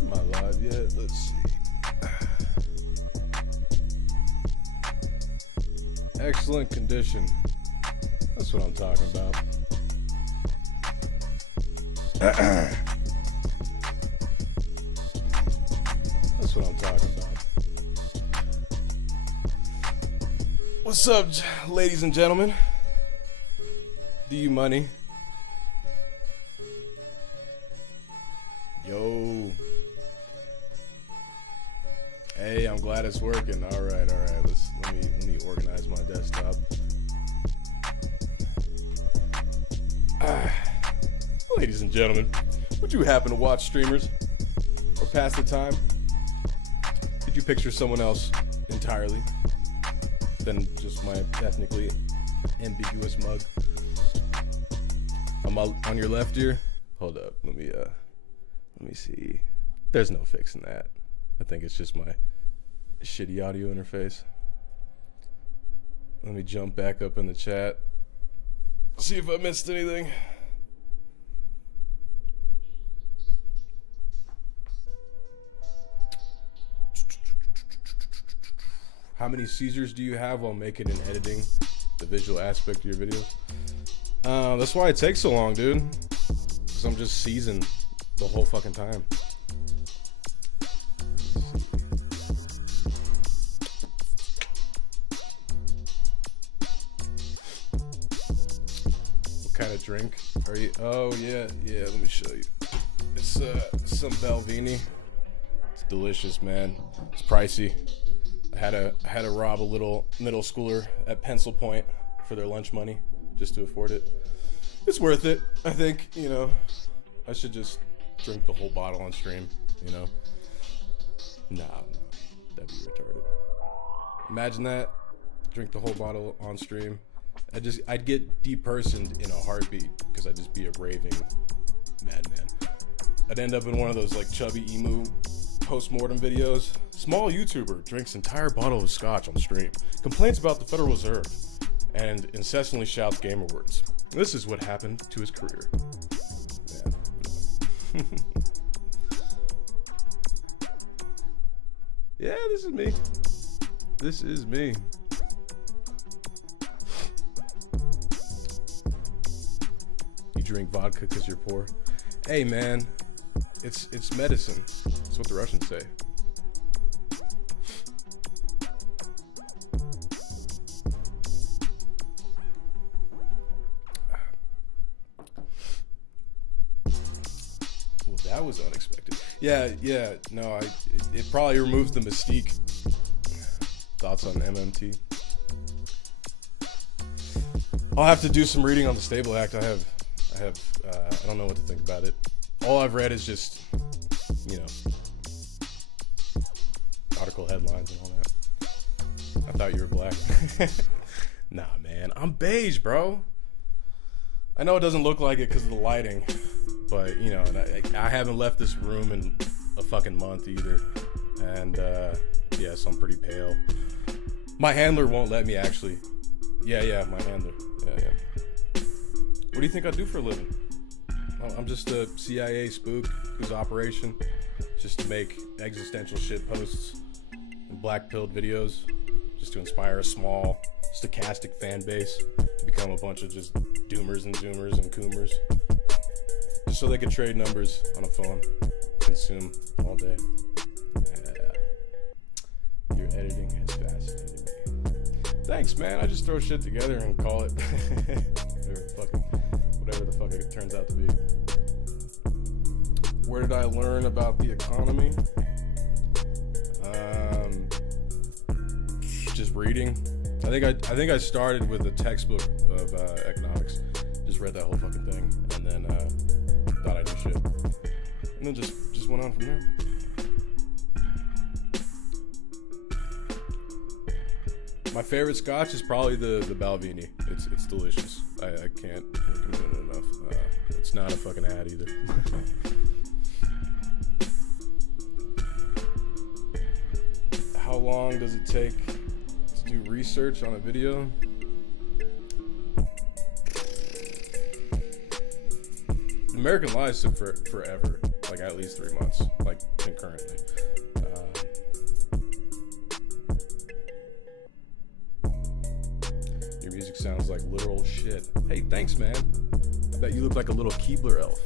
Am I live yet? Let's see. Excellent condition. That's what I'm talking about. That's what I'm talking about. What's up, ladies and gentlemen? Do you money? Yo. Hey, I'm glad it's working. All right. Let me organize my desktop. Ladies and gentlemen, would you happen to watch streamers or pass the time? Did you picture someone else entirely than just my ethnically ambiguous mug? I'm on your left ear. Hold up, let me see. There's no fixing that. I think it's just my shitty audio interface. Let me jump back up in the chat. See if I missed anything. How many seizures do you have while making and editing the visual aspect of your videos? That's why it takes so long, dude. Because I'm just seizing the whole fucking time. What kind of drink are you? Oh, yeah, let me show you. It's some Belvini. It's delicious, man. It's pricey. I had to rob a little middle schooler at Pencil Point for their lunch money just to afford it. It's worth it. I think, you know, I should just drink the whole bottle on stream, you know? Nah, that'd be retarded. Imagine that. Drink the whole bottle on stream. I'd get depersoned in a heartbeat because I'd just be a raving madman. I'd end up in one of those like chubby emu post-mortem videos. Small YouTuber drinks entire bottle of Scotch on stream, complains about the Federal Reserve, and incessantly shouts gamer words. This is what happened to his career. Yeah. Yeah, this is me. This is me. You drink vodka because you're poor? Hey, man. It's medicine. That's what the Russians say. Well, that was unexpected. Yeah. No, it probably removes the mystique. Thoughts on MMT? I'll have to do some reading on the Stable Act. I don't know what to think about it. All I've read is just, you know, article headlines and all that. I thought you were black. Nah, man. I'm beige, bro. I know it doesn't look like it because of the lighting, but, you know, and I haven't left this room in a fucking month either. And, yeah, so I'm pretty pale. My handler won't let me actually. Yeah, my handler. Yeah. What do you think I do for a living? I'm just a CIA spook whose operation is just to make existential shit posts and black-pilled videos just to inspire a small, stochastic fan base to become a bunch of just doomers and zoomers and coomers just so they can trade numbers on a phone, consume all day. Yeah. Your editing has fascinated me. Thanks, man. I just throw shit together and call it whatever the fuck it turns out to be. Where did I learn about the economy? Just reading. I think I started with a textbook of economics. Just read that whole fucking thing, and then thought I knew shit, and then just went on from there. My favorite Scotch is probably the Balvenie. It's delicious. I can't recommend it enough. It's not a fucking ad either. How long does it take to do research on a video? American Lies took forever, like at least 3 months, like concurrently. Your music sounds like literal shit. Hey, thanks, man. I bet you look like a little Keebler elf.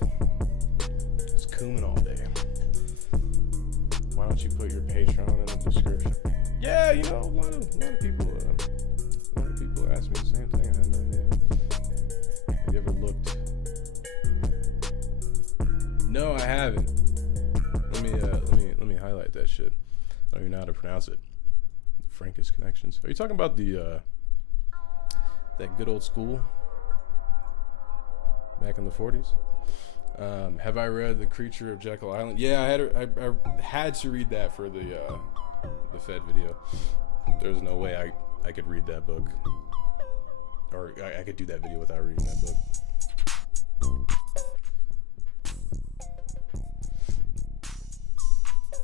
Just cooming all day. Why don't you put your Patreon in the description? Yeah, you know, a lot of people ask me the same thing. I have no idea. Have you ever looked? No, I haven't. Let me highlight that shit. I don't even know how to pronounce it. Frankish Connections. Are you talking about the that good old school back in the 40s? Have I read The Creature of Jekyll Island? Yeah, I had to read that for the Fed video. There's no way I could read that book, or I could do that video without reading that book.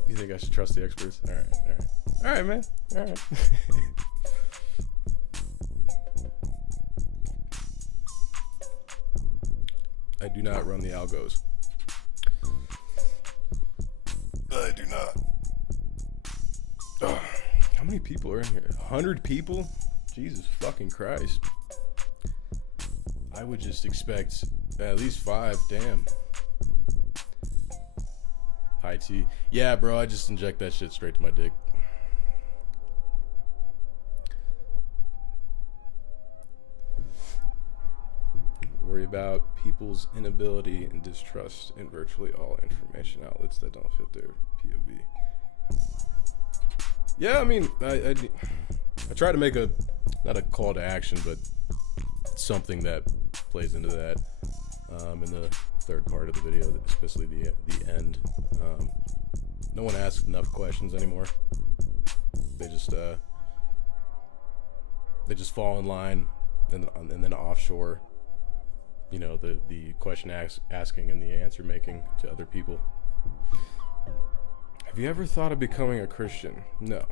You think I should trust the experts? All right, man. All right. I do not run the algos. I do not. How many people are in here? 100 people? Jesus fucking Christ. I would just expect at least 5. Damn. High tea. Yeah, bro, I just inject that shit straight to my dick. Worry about people's inability and distrust in virtually all information outlets that don't fit their POV. Yeah, I mean, I try to make not a call to action, but something that plays into that in the third part of the video, especially the end. No one asks enough questions anymore. They just fall in line, and then offshore, you know, the question asking and the answer making to other people. Have you ever thought of becoming a Christian? No.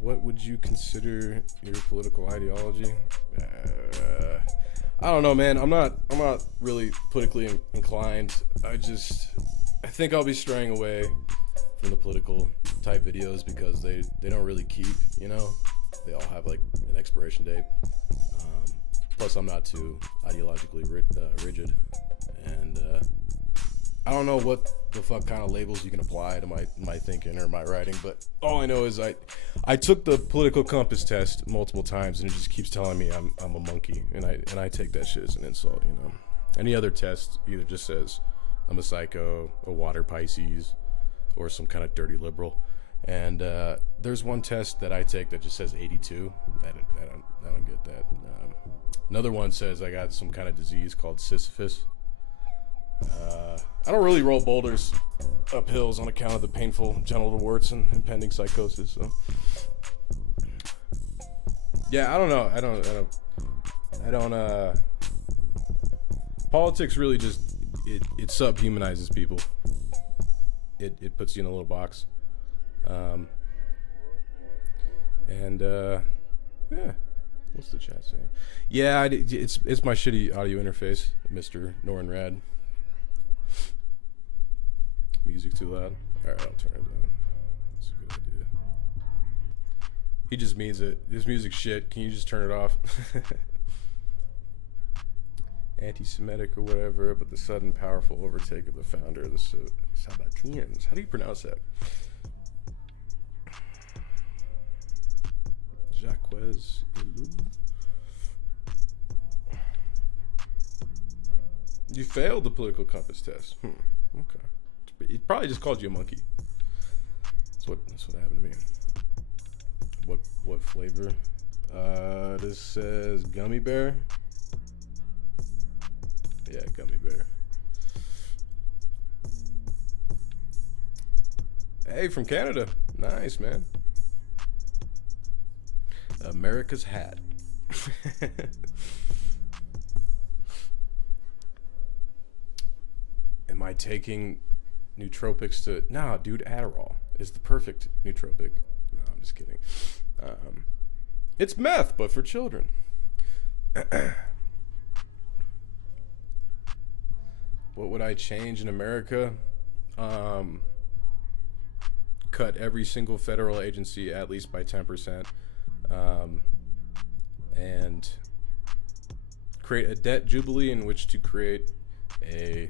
What would you consider your political ideology? I don't know, man. I'm not really politically inclined. I think I'll be straying away from the political type videos because they don't really keep, you know. They all have like an expiration date. Plus, I'm not too ideologically rigid, and I don't know what the fuck kind of labels you can apply to my thinking or my writing. But all I know is I took the political compass test multiple times, and it just keeps telling me I'm a monkey, and I take that shit as an insult. You know, any other test either just says I'm a psycho, a water Pisces, or some kind of dirty liberal. And there's one test that I take that just says 82. I don't get that. Another one says I got some kind of disease called Sisyphus. I don't really roll boulders up hills on account of the painful genital warts and impending psychosis. So yeah, I don't know. I don't. Politics really just it subhumanizes people. It puts you in a little box. Yeah. What's the chat saying? Yeah, it's my shitty audio interface, Mr. Norin Rad. Music too loud? Alright, I'll turn it down. That's a good idea. He just means it. This music's shit. Can you just turn it off? Anti-Semitic or whatever, but the sudden powerful overtake of the founder of the Sabbatians. How do you pronounce that? Jacques Ilou. You failed the political compass test. Okay. It probably just called you a monkey. That's what happened to me. What flavor? This says gummy bear. Yeah, gummy bear. Hey, from Canada. Nice, man. America's hat. Am I taking nootropics to... Nah, dude, Adderall is the perfect nootropic. No, I'm just kidding. It's meth, but for children. What would I change in America? Cut every single federal agency at least by 10%, and create a debt jubilee in which to create a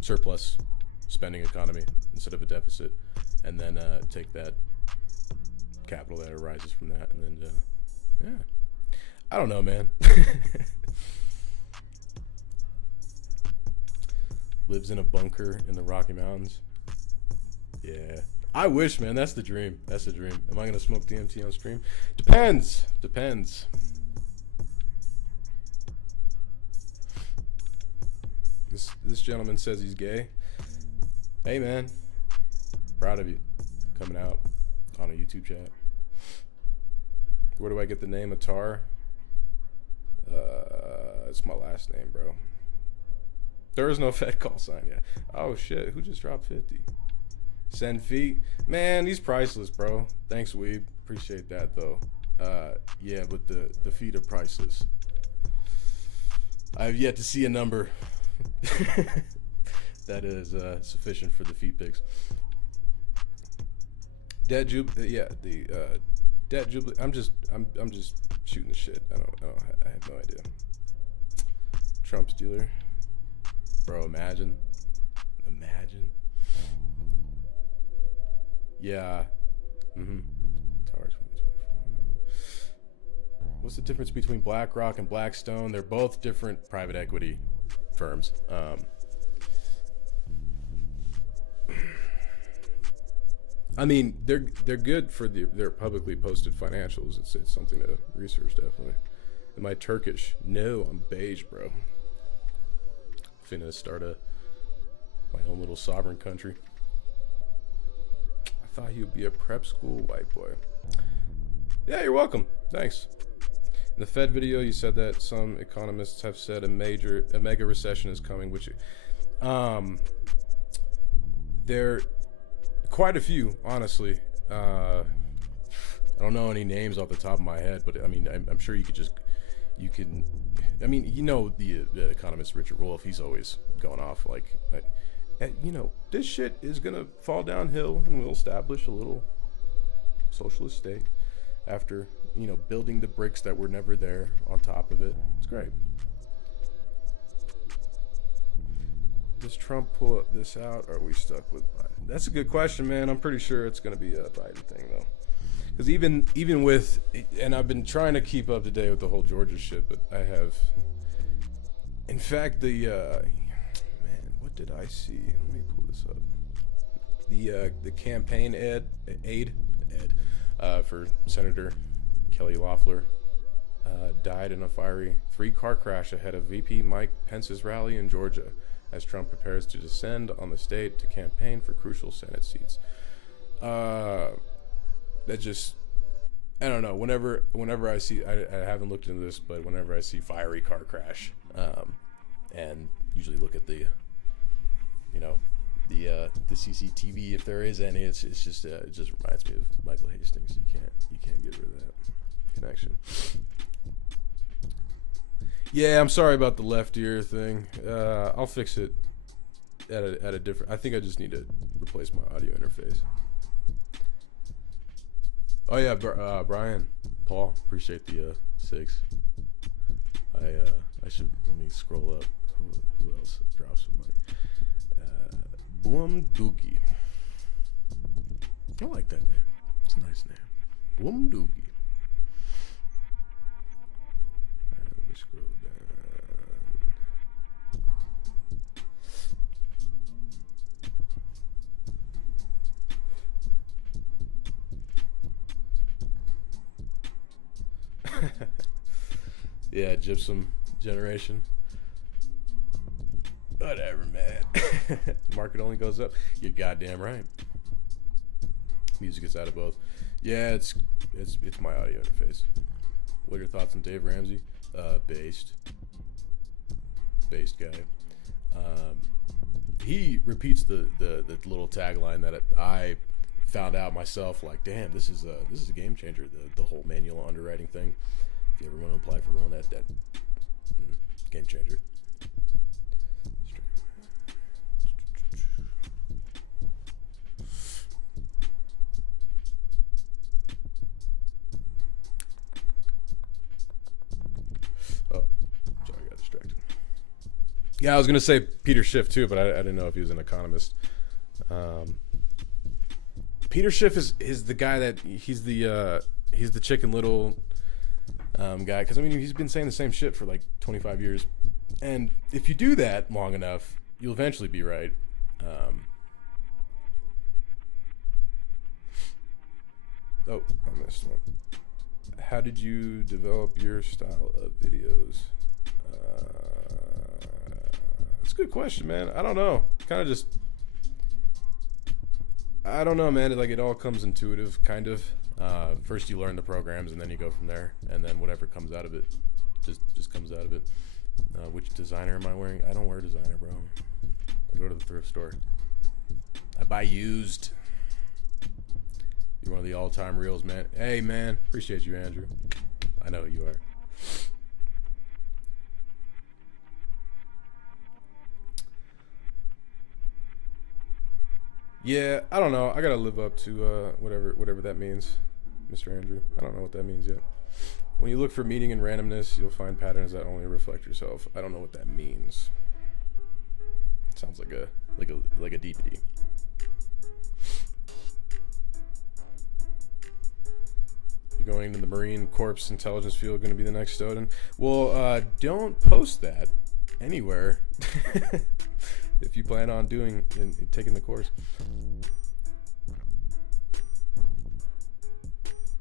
surplus spending economy instead of a deficit, and then take that capital that arises from that, and then yeah, I don't know, man. Lives in a bunker in the Rocky Mountains. Yeah, I wish, man. That's the dream. That's the dream. Am I gonna smoke DMT on stream? Depends. Depends. This gentleman says he's gay. Hey, man. Proud of you. Coming out on a YouTube chat. Where do I get the name Atar? It's my last name, bro. There is no Fed call sign yet. Oh shit, who just dropped 50? Send feet. Man, he's priceless, bro. Thanks, Weeb. Appreciate that though. Yeah, but the feet are priceless. I've yet to see a number that is sufficient for the feet pics. Debt jubilee, yeah, the debt jubilee. I'm just shooting the shit. I have no idea. Trump's dealer. Bro, imagine. Yeah. Tar 2024. What's the difference between BlackRock and Blackstone? They're both different private equity firms. I mean, they're good for their publicly posted financials. It's something to research, definitely. Am I Turkish? No, I'm beige, bro. Finna start my own little sovereign country. I thought he would be a prep school white boy. Yeah, you're welcome. Thanks. In the Fed video, you said that some economists have said a mega recession is coming, which there quite a few, honestly. I don't know any names off the top of my head, but I mean, I'm sure you can. I mean, you know, the economist Richard Wolff, he's always going off like, you know, this shit is gonna fall downhill, and we'll establish a little socialist state after, you know, building the bricks that were never there on top of it. It's great. Does Trump pull this out, or are we stuck with Biden? That's a good question, man. I'm pretty sure it's gonna be a Biden thing though. Because even with, and I've been trying to keep up to date with the whole Georgia shit, but I have, in fact, man, what did I see? Let me pull this up. The campaign aid for Senator Kelly Loeffler died in a fiery three-car crash ahead of VP Mike Pence's rally in Georgia, as Trump prepares to descend on the state to campaign for crucial Senate seats. That just, I don't know. Whenever I see, I haven't looked into this, but whenever I see fiery car crash, and usually look at the, you know, the CCTV if there is any, it just reminds me of Michael Hastings. You can't get rid of that connection. Yeah, I'm sorry about the left ear thing. I'll fix it at a different. I think I just need to replace my audio interface. Oh yeah, Brian, Paul, appreciate the 6. I should, let me scroll up. Who else drops some money? Boomdoogie. I like that name. It's a nice name. Boomdoogie. Alright, let me scroll down. Yeah, gypsum generation. Whatever, man. Market only goes up. You're goddamn right. Music is out of both. Yeah, it's my audio interface. What are your thoughts on Dave Ramsey? Based guy. He repeats the little tagline that I found out myself. Like, damn, this is a game changer. The whole manual underwriting thing. If you ever want to apply for loan, that game changer. Straight Yeah, I was gonna say Peter Schiff too, but I didn't know if he was an economist. Peter Schiff is the guy that he's the Chicken Little guy, because I mean he's been saying the same shit for like 25 years, and if you do that long enough, you'll eventually be right. Oh, I missed one. How did you develop your style of videos? That's a good question, man. I don't know. Kind of just, I don't know, man. It all comes intuitive, kind of. First you learn the programs, and then you go from there, and then whatever comes out of it, just comes out of it. Which designer am I wearing? I don't wear designer, bro. I go to the thrift store. I buy used. You're one of the all-time reels, man. Hey, man. Appreciate you, Andrew. I know who you are. Yeah, I don't know. I gotta live up to whatever that means, Mr. Andrew. I don't know what that means yet. When you look for meaning and randomness, you'll find patterns that only reflect yourself. I don't know what that means. Sounds like a DPD. You're going into the Marine Corps intelligence field, going to be the next Snowden. Well, don't post that anywhere if you plan on taking the course.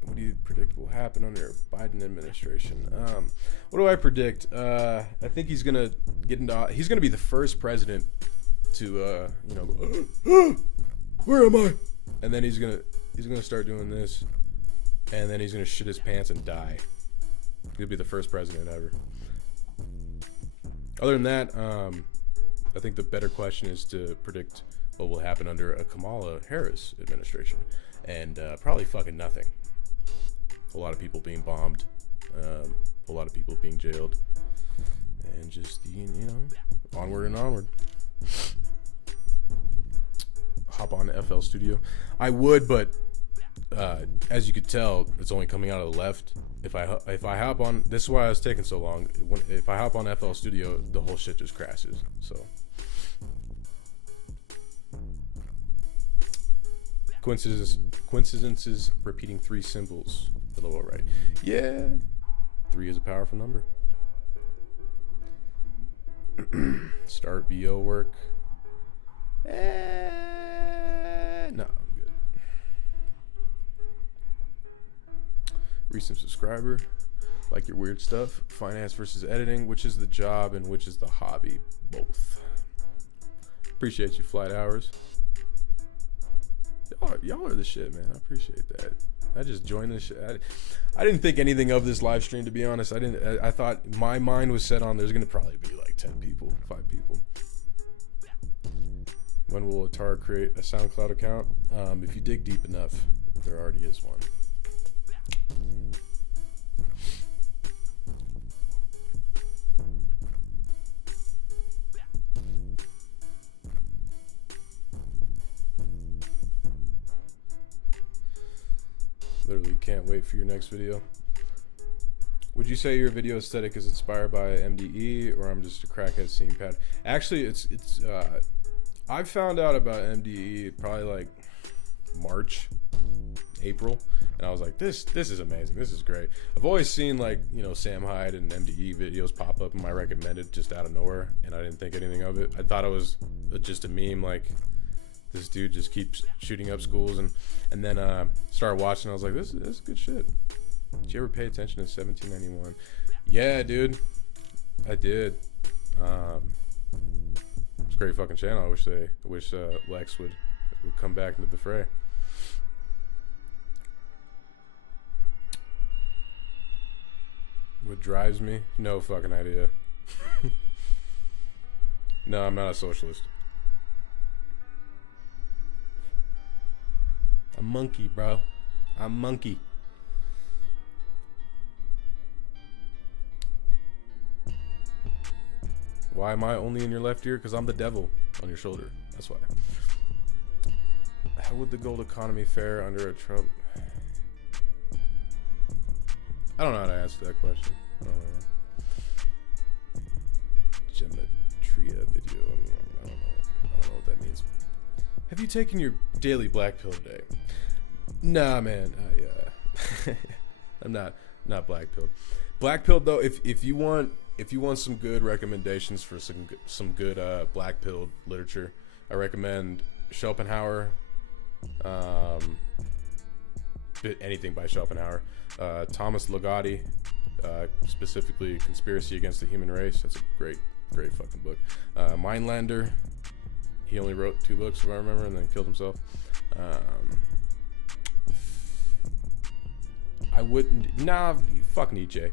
What do you predict will happen under Biden administration? What do I predict? I think he's gonna he's gonna be the first president to where am I? And then he's gonna start doing this, and then he's gonna shit his pants and die. He'll be the first president ever. Other than that, I think the better question is to predict what will happen under a Kamala Harris administration, and probably fucking nothing. A lot of people being bombed, a lot of people being jailed, and just onward and onward. Hop on FL Studio. I would, but as you could tell, it's only coming out of the left. If I hop on, this is why I was taking so long. If I hop on FL Studio, the whole shit just crashes. So coincidences repeating 3 symbols. The lower right. Yeah, 3 is a powerful number. Start VO work. No, I'm good. Recent subscriber. Like your weird stuff. Finance versus editing. Which is the job and which is the hobby? Both. Appreciate you, Flight Hours. Y'all are the shit, man. I appreciate that. I just joined this shit. I didn't think anything of this live stream, to be honest. I thought my mind was set on there's gonna probably be like 10 people, 5 people. When will Atara create a SoundCloud account? If you dig deep enough, there already is one. Literally can't wait for your next video. Would you say your video aesthetic is inspired by MDE, or I'm just a crackhead seeing pattern? Actually, it's I found out about MDE probably like March, April, and I was like, this is amazing. This is great. I've always seen like Sam Hyde and MDE videos pop up in my recommended just out of nowhere, and I didn't think anything of it. I thought it was just a meme, like this dude just keeps shooting up schools, and then started watching. I was like, this is good shit. Did you ever pay attention to 1791? Yeah, dude, I did. It's a great fucking channel. I wish Lex would come back into the fray. What drives me? No fucking idea. No, I'm not a socialist. I'm monkey, bro. I'm monkey. Why am I only in your left ear? Because I'm the devil on your shoulder. That's why. How would the gold economy fare under a Trump? I don't know how to answer that question. Geometry video. I don't know what that means. Have you taken your daily black pill today? Nah, man. I'm not black pilled. Black pilled though. If you want some good recommendations for some good black pilled literature, I recommend Schopenhauer. Anything by Schopenhauer. Thomas Ligotti, specifically Conspiracy Against the Human Race. That's a great fucking book. Mindlander. He only wrote 2 books, if I remember, and then killed himself. I wouldn't. Nah, fuck Nietzsche.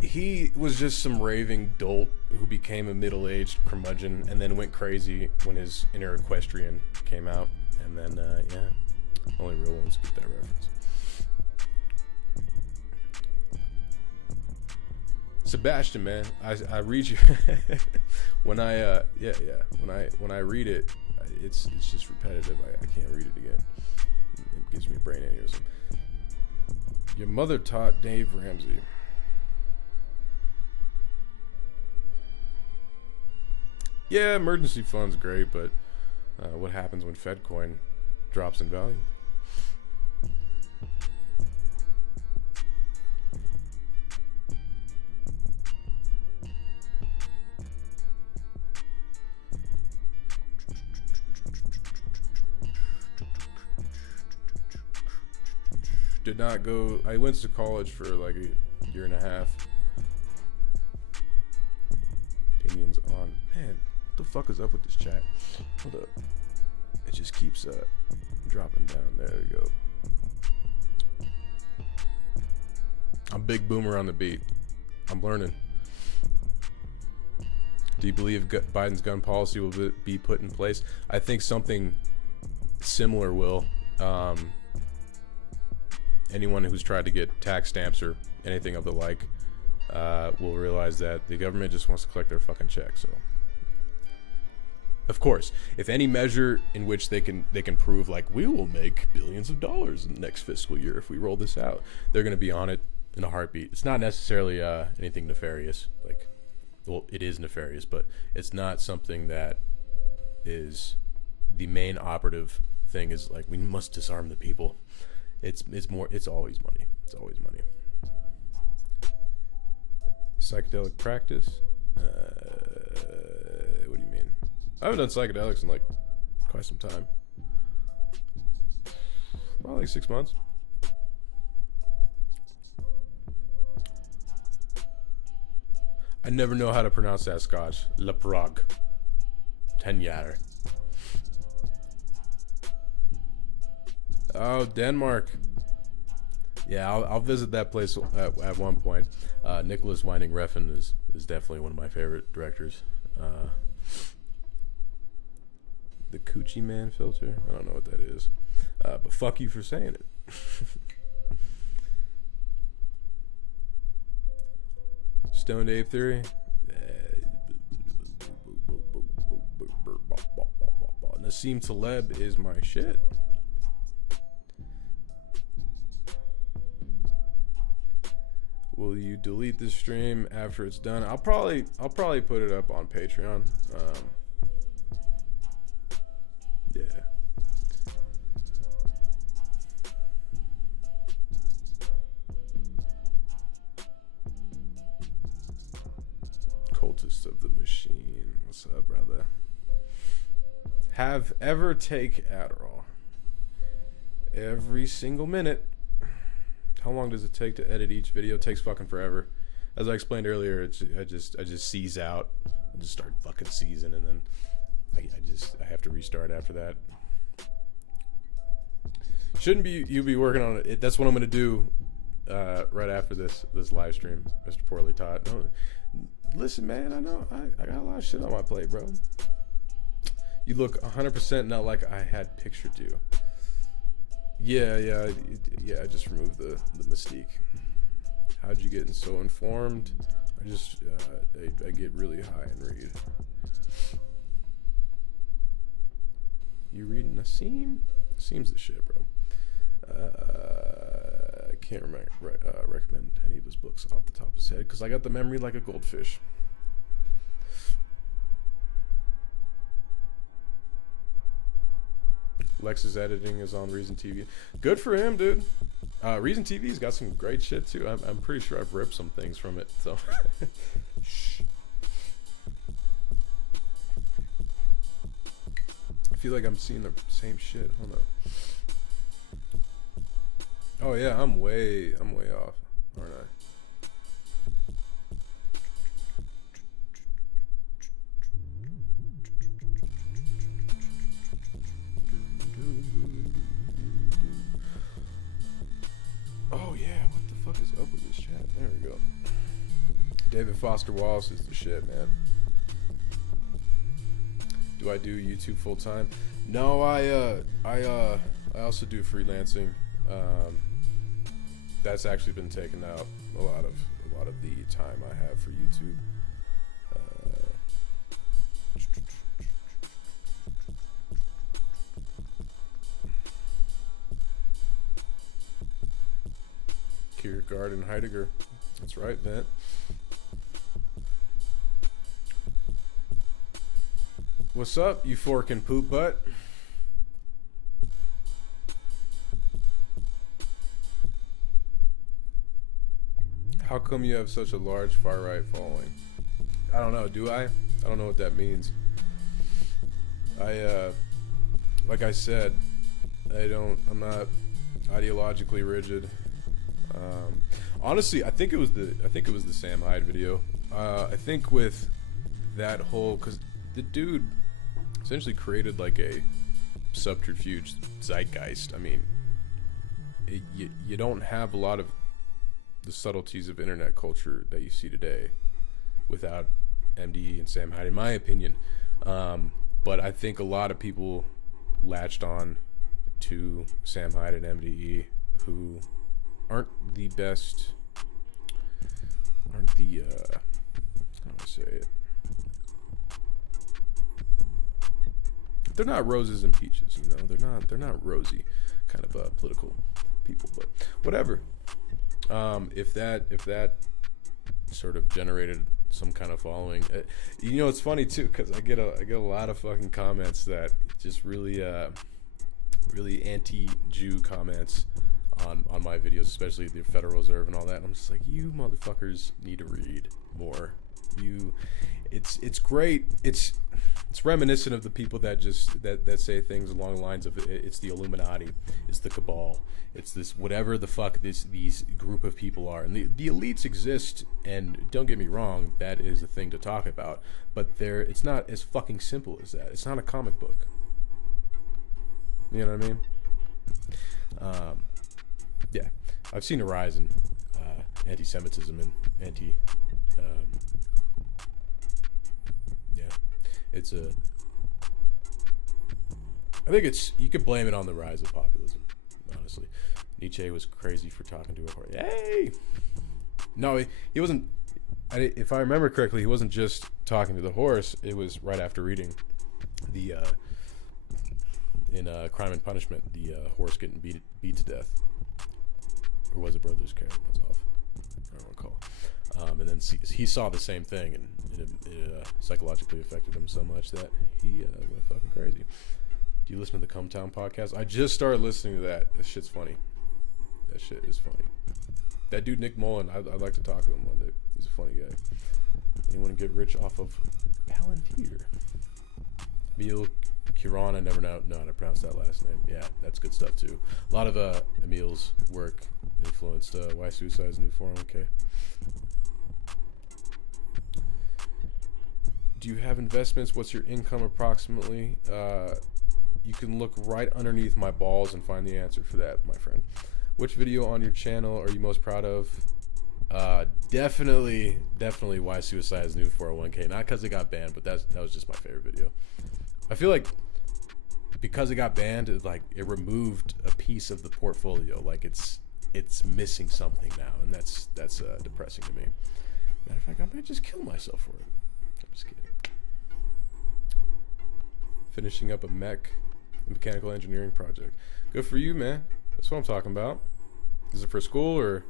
He was just some raving dolt who became a middle-aged curmudgeon and then went crazy when his Inner Equestrian came out. And then, yeah, only real ones get that reference. Sebastian, man, I read you when I when I read it, it's just repetitive. I can't read it again. It gives me a brain aneurysm. Your mother taught Dave Ramsey. Yeah, emergency fund's great, but what happens when FedCoin drops in value? Did not go. I went to college for like a year and a half. Opinions on, man, what the fuck is up with this chat? Hold up. It just keeps dropping down. There we go. I'm big boomer on the beat. I'm learning. Do you believe Biden's gun policy will be put in place? I think something similar will. Anyone who's tried to get tax stamps or anything of the like will realize that the government just wants to collect their fucking check. So, of course, if any measure in which they can prove like we will make billions of dollars in the next fiscal year if we roll this out, they're going to be on it in a heartbeat. It's not necessarily anything nefarious. Like, well, it is nefarious, but it's not something that is the main operative thing. Is like we must disarm the people. It's more. It's always money. It's always money. Psychedelic practice. What do you mean? I haven't done psychedelics in like quite some time. Probably like 6 months. I never know how to pronounce that Scotch. Le Prague. 10 jaar. Oh, Denmark. Yeah, I'll visit that place at one point. Nicholas Winding Refn is definitely one of my favorite directors. The Coochie Man filter. I don't know what that is. But fuck you for saying it. Stoned Ape Theory. Nassim Taleb is my shit. Will you delete the stream after it's done? I'll probably put it up on Patreon. Yeah. Cultist of the Machine. What's up, brother? Have ever take Adderall? Every single minute. How long does it take to edit each video? It takes fucking forever. As I explained earlier, I just seize out. I just start fucking seizing, and then I have to restart after that. Shouldn't be you be working on it. That's what I'm gonna do right after this live stream, Mr. Poorly Taught. Don't, listen, man. I know I got a lot of shit on my plate, bro. You look 100% not like I had pictured you. Yeah. I just removed the mystique. How'd you get so informed? I just I get really high and read. You reading Nassim? Nassim's the shit, bro. I can't recommend any of his books off the top of his head because I got the memory like a goldfish. Lex's editing is on Reason TV. Good for him, dude. Reason TV's got some great shit too. I'm pretty sure I've ripped some things from it. So, shh. I feel like I'm seeing the same shit. Hold up. Oh yeah, I'm way off, aren't I? Oh yeah, what the fuck is up with this chat? There we go. David Foster Wallace is the shit, man. Do I do YouTube full time? No, I also do freelancing. That's actually been taking out a lot of the time I have for YouTube. Kierkegaard and Heidegger. That's right, Vent. What's up, you fork and poop butt? How come you have such a large far-right following? I don't know, do I? I don't know what that means. Like I said, I'm not ideologically rigid. Honestly, I think it was the Sam Hyde video. I think with that whole, because the dude essentially created like a subterfuge zeitgeist. I mean, you don't have a lot of the subtleties of internet culture that you see today without MDE and Sam Hyde, in my opinion. But I think a lot of people latched on to Sam Hyde and MDE who aren't the best, how do I say it? They're not roses and peaches, you know. They're not rosy kind of political people, but whatever. If that sort of generated some kind of following, you know, it's funny too, because I get a lot of fucking comments that just really anti-Jew comments on my videos, especially the Federal Reserve and all that. And I'm just like, you motherfuckers need to read more. It's great. It's reminiscent of the people that just that say things along the lines of it's the Illuminati, it's the cabal, it's this whatever the fuck these group of people are. And the elites exist, and don't get me wrong, that is a thing to talk about, but it's not as fucking simple as that. It's not a comic book. You know what I mean? Yeah, I've seen a rise in anti-Semitism and it's I think you could blame it on the rise of populism, honestly. Nietzsche was crazy for talking to a horse. Hey! No, he wasn't, if I remember correctly, he wasn't just talking to the horse. It was right after reading the, in Crime and Punishment, the horse getting beat to death. Or was it Brothers Care? I was off. I don't recall. And then he saw the same thing, and it psychologically affected him so much that he went fucking crazy. Do you listen to the Come Town podcast? I just started listening to that. That shit's funny. That shit is funny. That dude Nick Mullen, I'd like to talk to him one day. He's a funny guy. Anyone get rich off of Palantir? Emil Kiran, I never know how to pronounce that last name. Yeah, that's good stuff too. A lot of Emil's work influenced Why Suicide's new 401k. Do you have investments? What's your income approximately? You can look right underneath my balls and find the answer for that, my friend. Which video on your channel are you most proud of? Definitely Why Suicide's new 401k. Not because it got banned, but that was just my favorite video. I feel like because it got banned, it removed a piece of the portfolio. Like it's missing something now, and that's depressing to me. Matter of fact, I might just kill myself for it. I'm just kidding. Finishing up a mechanical engineering project. Good for you, man. That's what I'm talking about. Is it for school or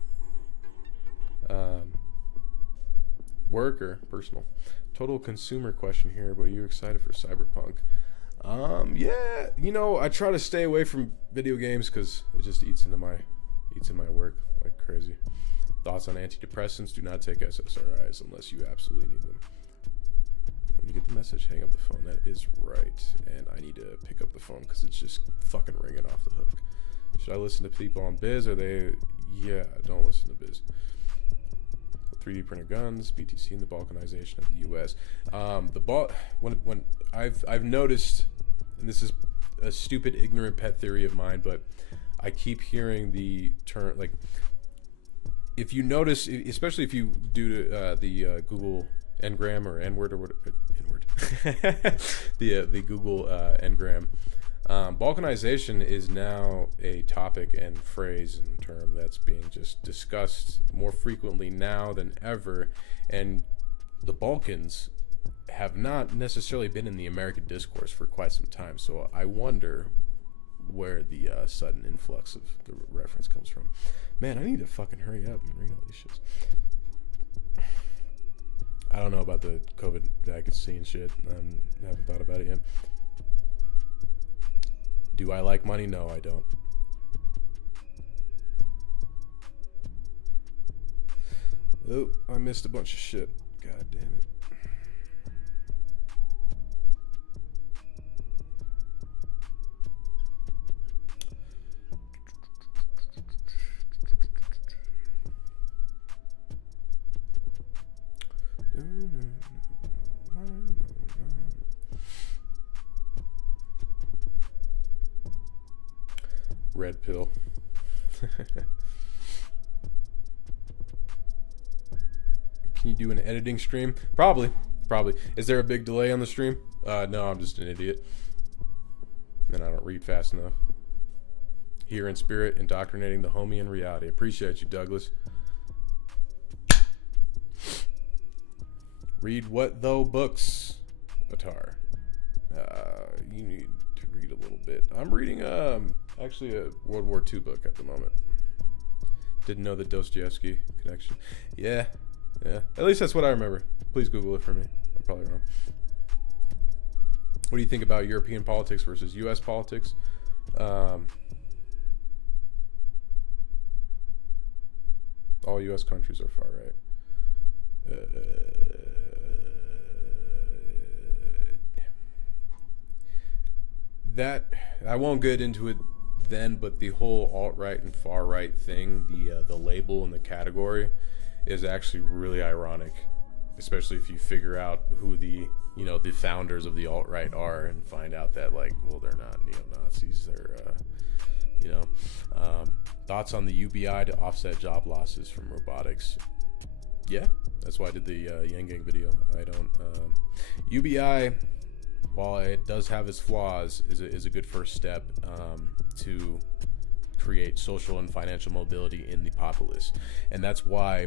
work or personal? Total consumer question here, but are you excited for Cyberpunk? Yeah, you know, I try to stay away from video games because it just eats in my work like crazy. Thoughts on antidepressants? Do not take SSRIs unless you absolutely need them. When you get the message, hang up the phone. That is right, and I need to pick up the phone because it's just fucking ringing off the hook. Should I listen to people on Biz? Are they? Yeah, don't listen to Biz. 3D printed guns, BTC, and the balkanization of the U.S. When I've noticed, and this is a stupid, ignorant pet theory of mine, but I keep hearing the term, like, if you notice, especially if you do the Google Ngram or N-word or what, N-word, the Google Ngram. Balkanization is now a topic and phrase and term that's being just discussed more frequently now than ever, and the Balkans have not necessarily been in the American discourse for quite some time, so I wonder where the sudden influx of the reference comes from. Man, I need to fucking hurry up and read all these shits. I don't know about the COVID vaccine shit. I haven't thought about it yet. Do I like money? No, I don't. Oh, I missed a bunch of shit. God damn it. Red pill. Can you do an editing stream? Probably. Is there a big delay on the stream? No, I'm just an idiot. And I don't read fast enough. Here in spirit, indoctrinating the homie in reality. Appreciate you, Douglas. Read what though books, Atar? You need to read a little bit. I'm reading actually a World War II book at the moment. Didn't know the Dostoevsky connection. Yeah. At least that's what I remember. Please Google it for me. I'm probably wrong. What do you think about European politics versus U.S. politics? All U.S. countries are far right. That I won't get into it then, but the whole alt-right and far-right thing, the label and the category is actually really ironic, especially if you figure out who the founders of the alt-right are and find out that, like, well, they're not neo-Nazis, they're thoughts on the UBI to offset job losses from robotics. Yeah, that's why I did the Yang Gang video. I don't UBI, while it does have its flaws, is a good first step to create social and financial mobility in the populace, and that's why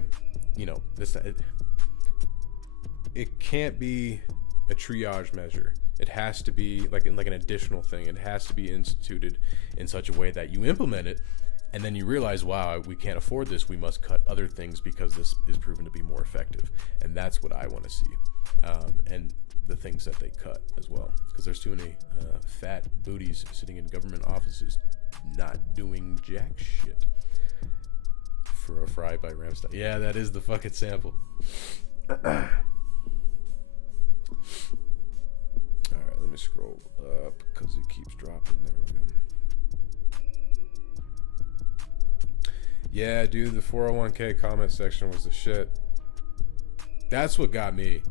it can't be a triage measure. It has to be like an additional thing. It has to be instituted in such a way that you implement it, and then you realize, wow, we can't afford this. We must cut other things because this is proven to be more effective, and that's what I want to see. And the things that they cut as well, because there's too many fat booties sitting in government offices not doing jack shit. For a fry by Ramstein. Yeah, that is the fucking sample. Alright, let me scroll up because it keeps dropping. There we go. Yeah, dude, the 401k comment section was the shit. That's what got me.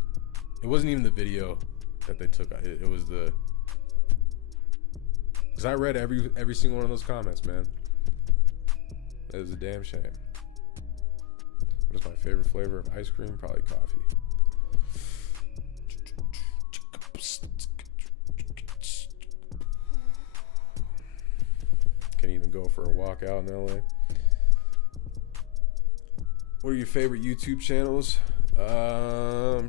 It wasn't even the video that they took. It was the... Because I read every single one of those comments, man. It was a damn shame. What is my favorite flavor of ice cream? Probably coffee. Can't even go for a walk out in LA. What are your favorite YouTube channels?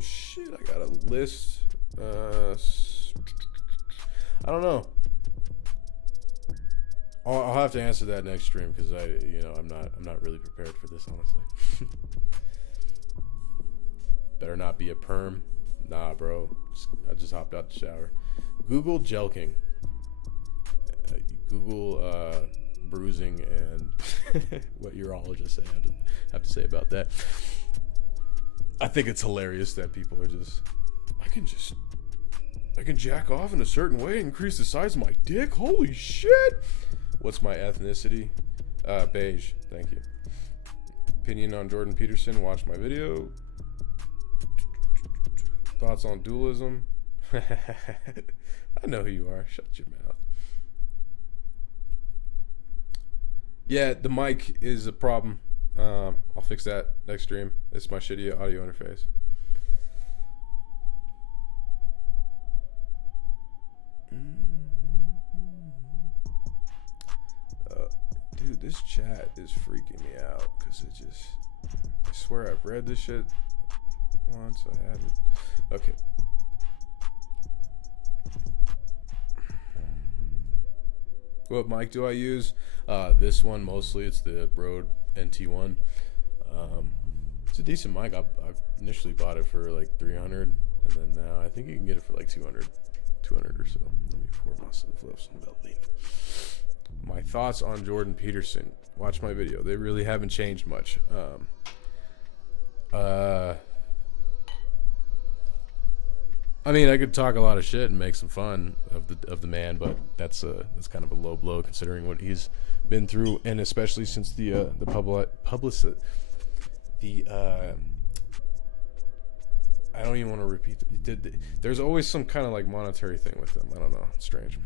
Shit, I got a list. I don't know. I'll have to answer that next stream because I'm not really prepared for this, honestly. Better not be a perm. Nah, bro. I just hopped out the shower. Google jelking. Google bruising and what urologists have to say about that. I think it's hilarious that people are just, I can jack off in a certain way and increase the size of my dick. Holy shit. What's my ethnicity? Beige. Thank you. Opinion on Jordan Peterson. Watch my video. Thoughts on dualism. I know who you are. Shut your mouth. Yeah, the mic is a problem. I'll fix that next stream. It's my shitty audio interface. Dude, this chat is freaking me out because it just, I swear I've read this shit once. I haven't. Okay. What mic do I use? This one mostly. It's the Rode NT1. It's a decent mic. I've initially bought it for like 300, and then now I think you can get it for like 200 or so. Let me pour myself up some Velveeta. My thoughts on Jordan Peterson. Watch my video. They really haven't changed much. I mean, I could talk a lot of shit and make some fun of the man, but that's kind of a low blow considering what he's been through, and especially since I don't even want to repeat. There's always some kind of like monetary thing with them. I don't know. It's strange.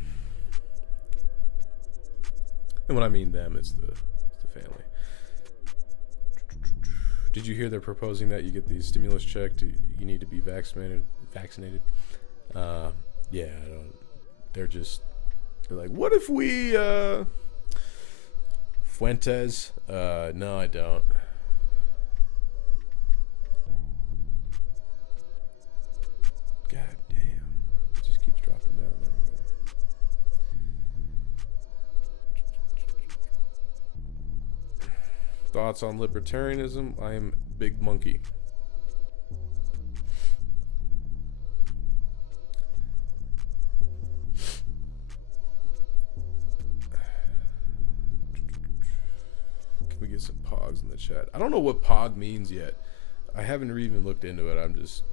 And when I mean them, it's the family. Did you hear they're proposing that you get the stimulus check? You need to be vaccinated? Yeah, I don't. They're like, what if we Fuentes? No, I don't. God damn, it just keeps dropping down. There we go. Thoughts on libertarianism? I am big monkey. Can we get some pogs in the chat? I don't know what pog means yet. I haven't even looked into it. I'm just,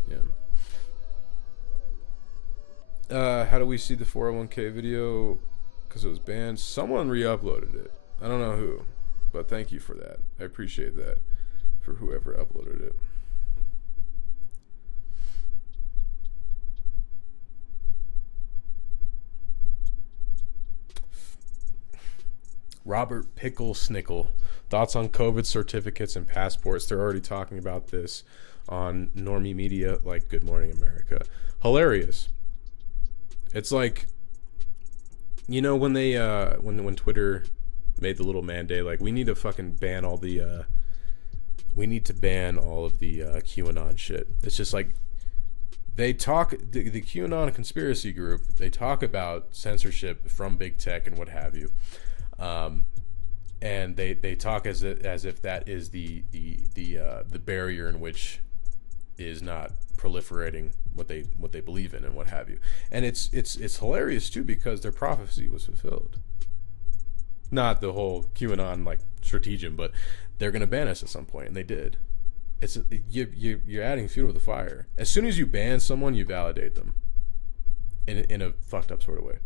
how do we see the 401k video? Because it was banned. Someone re-uploaded it. I don't know who. But thank you for that. I appreciate that for whoever uploaded it. Robert Pickle Snickle. Thoughts on COVID certificates and passports. They're already talking about this on normie media like Good Morning America. Hilarious. It's like, when they when Twitter made the little mandate, like, we need to fucking ban all the we need to ban all of the QAnon shit. It's just like they talk, the QAnon conspiracy group, they talk about censorship from big tech and what have you, and they talk as if that is the barrier in which is not proliferating what they believe in and what have you. And it's hilarious too, because their prophecy was fulfilled. Not the whole QAnon like stratagem, but they're gonna ban us at some point, and they did. It's you're adding fuel to the fire. As soon as you ban someone, you validate them in a fucked up sort of way.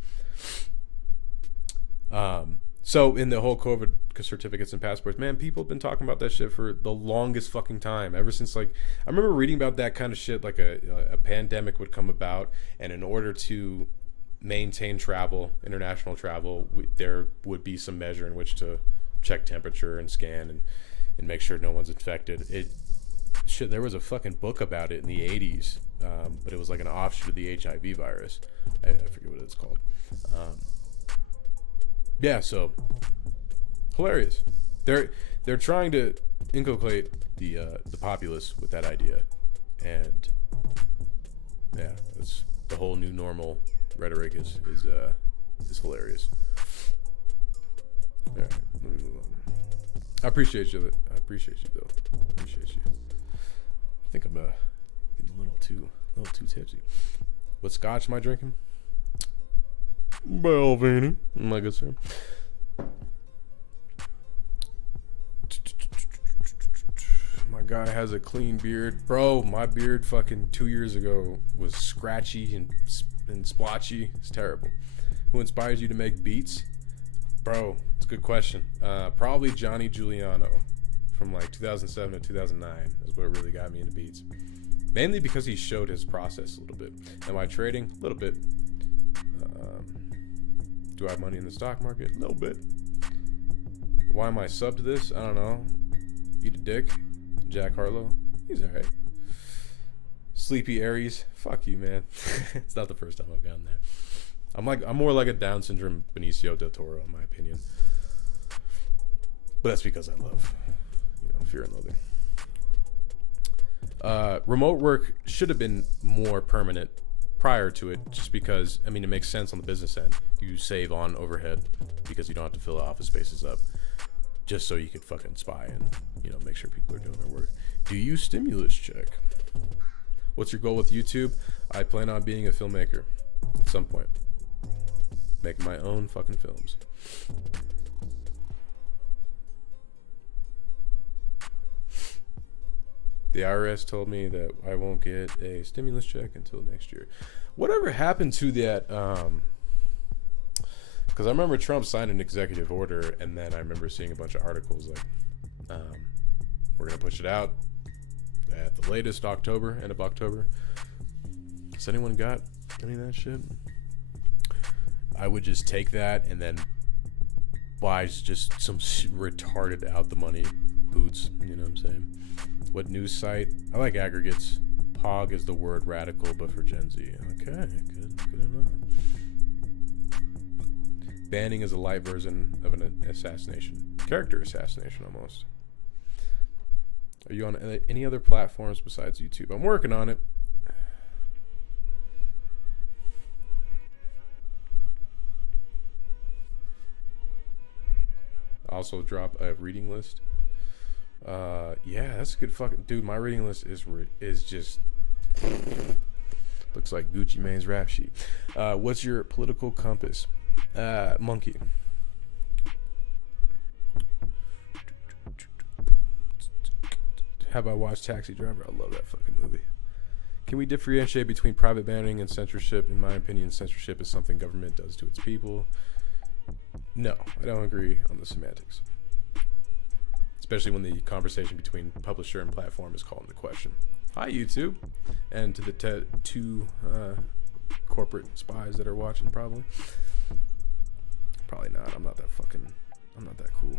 So in the whole COVID certificates and passports, man, people have been talking about that shit for the longest fucking time. Ever since, like, I remember reading about that kind of shit, like a pandemic would come about, and in order to maintain travel, international travel, there would be some measure in which to check temperature and scan and make sure no one's infected. There was a fucking book about it in the 80s, but it was like an offshoot of the HIV virus. I forget what it's called. Yeah, so hilarious. They're trying to inculcate the populace with that idea, and yeah, it's the whole new normal rhetoric is hilarious. All right, let me move on. I appreciate you, though. I appreciate you. I think I'm getting a little too tipsy. What scotch am I drinking? Belvini, my good sir. My guy has a clean beard. Bro, my beard fucking 2 years ago was scratchy and splotchy. It's terrible. Who inspires you to make beats? Bro, it's a good question. Probably Johnny Giuliano from like 2007 to 2009 is what really got me into beats. Mainly because he showed his process a little bit. Am I trading? A little bit. Do I have money in the stock market? A little bit. Why am I sub to this? I don't know. Eat a dick. Jack Harlow. He's alright. Sleepy Aries. Fuck you, man. It's not the first time I've gotten that. I'm more like a Down syndrome Benicio del Toro, in my opinion. But that's because I love, Fear and Loathing. Remote work should have been more permanent prior to it, just because, it makes sense on the business end. You save on overhead because you don't have to fill the office spaces up, just so you could fucking spy and, make sure people are doing their work. Do you stimulus check? What's your goal with YouTube? I plan on being a filmmaker at some point. Making my own fucking films. The IRS told me that I won't get a stimulus check until next year. Whatever happened to that? Because I remember Trump signed an executive order, and then I remember seeing a bunch of articles like, we're going to push it out at the latest October, end of October. Has anyone got any of that shit? I would just take that and then buy just some retarded out the money boots. You know what I'm saying? What news site? I like aggregates. Pog is the word radical, but for Gen Z. Okay, good enough. Banning is a light version of an assassination. Character assassination, almost. Are you on any other platforms besides YouTube? I'm working on it. Also drop a reading list. Yeah, that's a good fucking dude. My reading list is just looks like Gucci Mane's rap sheet. What's your political compass? Monkey. Have I watched Taxi Driver? I love that fucking movie. Can we differentiate between private banning and censorship? In my opinion, censorship is something government does to its people. No, I don't agree on the semantics. Especially when the conversation between publisher and platform is called into question. Hi, YouTube. And to the two corporate spies that are watching, probably. Probably not. I'm not that cool.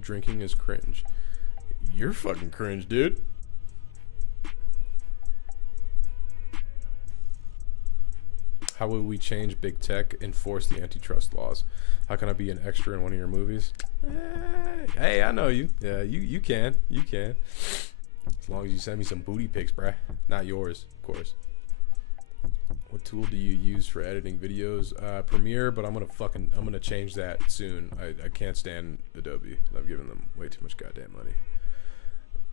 Drinking is cringe. You're fucking cringe, dude. How will we change big tech, enforce the antitrust laws? How can I be an extra in one of your movies? Hey, I know you. Yeah, you can. You can. As long as you send me some booty pics, bruh. Not yours, of course. What tool do you use for editing videos? Premiere, but I'm gonna change that soon. I can't stand Adobe. I've given them way too much goddamn money.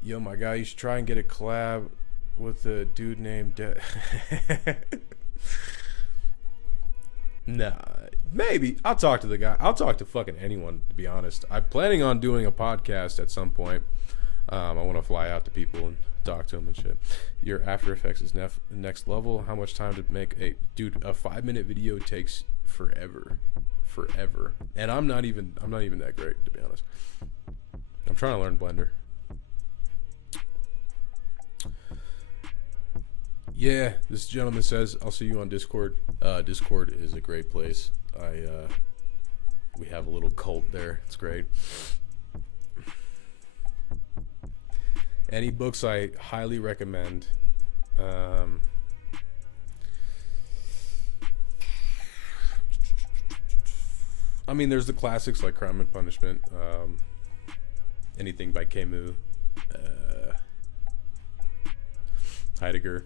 Yo, my guy, you should try and get a collab with a dude named Nah, maybe. I'll talk to the guy. I'll talk to fucking anyone, to be honest. I'm planning on doing a podcast at some point. I want to fly out to people and talk to them and shit. Your After Effects is next level. How much time to make a... Dude, a 5-minute video takes forever. And I'm not even that great, to be honest. I'm trying to learn Blender. Yeah, this gentleman says, I'll see you on Discord. Discord is a great place. We have a little cult there. It's great. Any books I highly recommend. There's the classics like Crime and Punishment. Anything by Camus. Heidegger.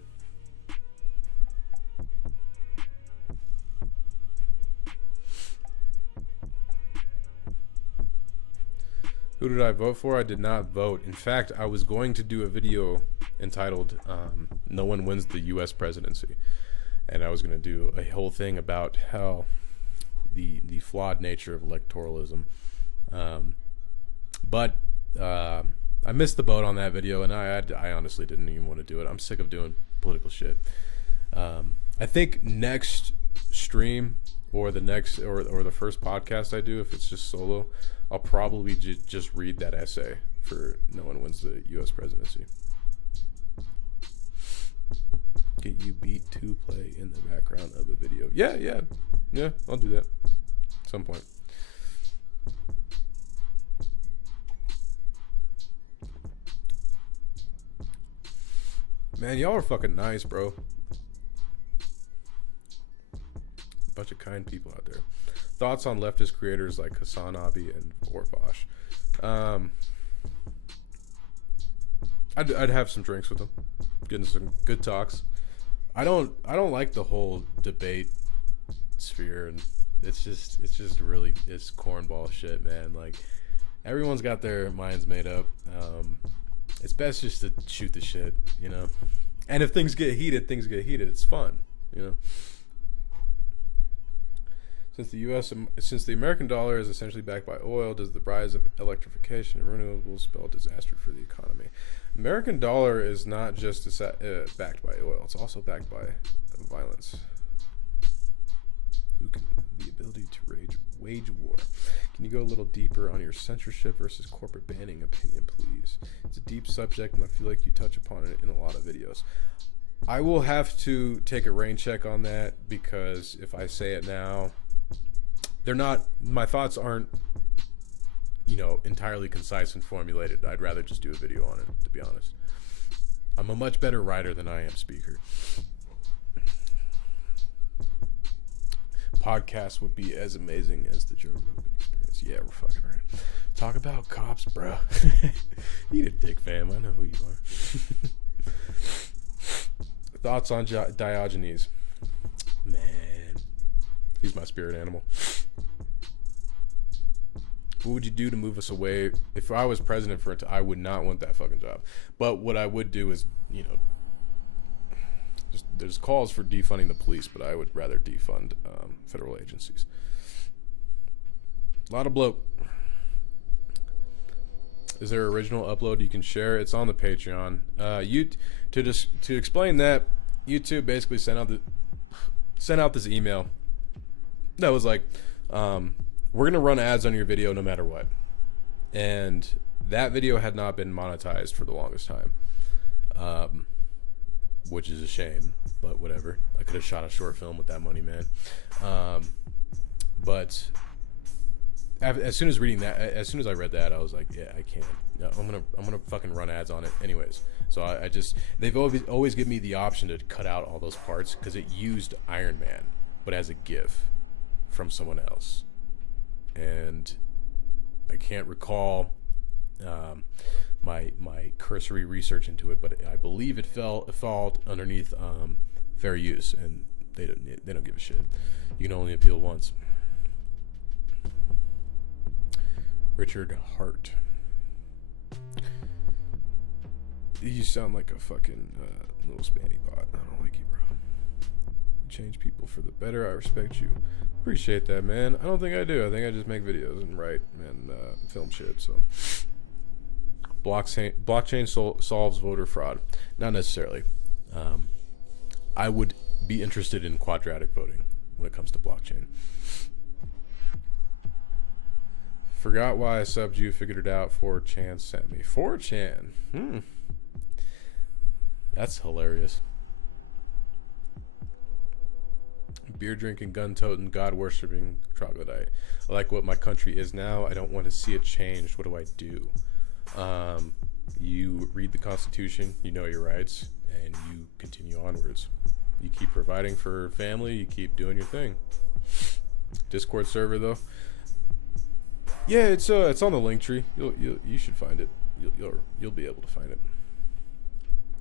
Who did I vote for? I did not vote. In fact, I was going to do a video entitled No One Wins the U.S. Presidency. and I was going to do a whole thing about how the flawed nature of electoralism. But I missed the boat on that video, and I honestly didn't even want to do it. I'm sick of doing political shit. I think next stream or the next or the first podcast I do, if it's just solo, I'll probably just read that essay for No One Wins the U.S. Presidency. Get you beat to play in the background of a video. Yeah, I'll do that at some point. Man, y'all are fucking nice, bro. Bunch of kind people out there. Thoughts on leftist creators like Hassan Abi and Orvash? I'd have some drinks with them, getting some good talks. I don't like the whole debate sphere, and it's just really cornball shit, man. Like, everyone's got their minds made up. It's best just to shoot the shit, you know. And if things get heated, It's fun, you know. Since the American dollar is essentially backed by oil, does the rise of electrification and renewables spell disaster for the economy? American dollar is not just backed by oil; it's also backed by violence. The ability to wage war. Can you go a little deeper on your censorship versus corporate banning opinion, please? It's a deep subject, and I feel like you touch upon it in a lot of videos. I will have to take a rain check on that, because if I say it now, my thoughts aren't, entirely concise and formulated. I'd rather just do a video on it, to be honest. I'm a much better writer than I am speaker. Podcast would be as amazing as the Joe Rogan experience. Yeah, we're fucking right. Talk about cops, bro. Eat a dick, fam. I know who you are. Thoughts on Diogenes? Man, he's my spirit animal. What would you do to move us away? If I was president I would not want that fucking job. But what I would do is, there's calls for defunding the police, but I would rather defund federal agencies. A lot of bloat. Is there an original upload you can share? It's on the Patreon. To explain that, YouTube basically sent out this email that was like, we're gonna run ads on your video no matter what. And that video had not been monetized for the longest time, which is a shame, but whatever. I could have shot a short film with that money, man. But as soon as I read that, I was like, yeah, I can't. No, I'm gonna fucking run ads on it anyways. So they've always given me the option to cut out all those parts, because it used Iron Man, but as a GIF from someone else, and I can't recall my cursory research into it, but I believe it fall underneath fair use, and they don't give a shit. You can only appeal once. Richard Hart. You sound like a fucking little spanny bot. I don't like you, bro. You change people for the better. I respect you. Appreciate that, man. I don't think I do. I think I just make videos and write and film shit. So, blockchain solves voter fraud. Not necessarily. I would be interested in quadratic voting when it comes to blockchain. Forgot why I subbed you. Figured it out. 4chan sent me. 4chan. That's hilarious. Beer drinking, gun toting, God worshipping troglodyte. I like what my country is now. I don't want to see it changed. What do I do? You read the Constitution. You know your rights, and you continue onwards. You keep providing for family. You keep doing your thing. Discord server though. Yeah, it's on the link tree. You should find it. You'll be able to find it.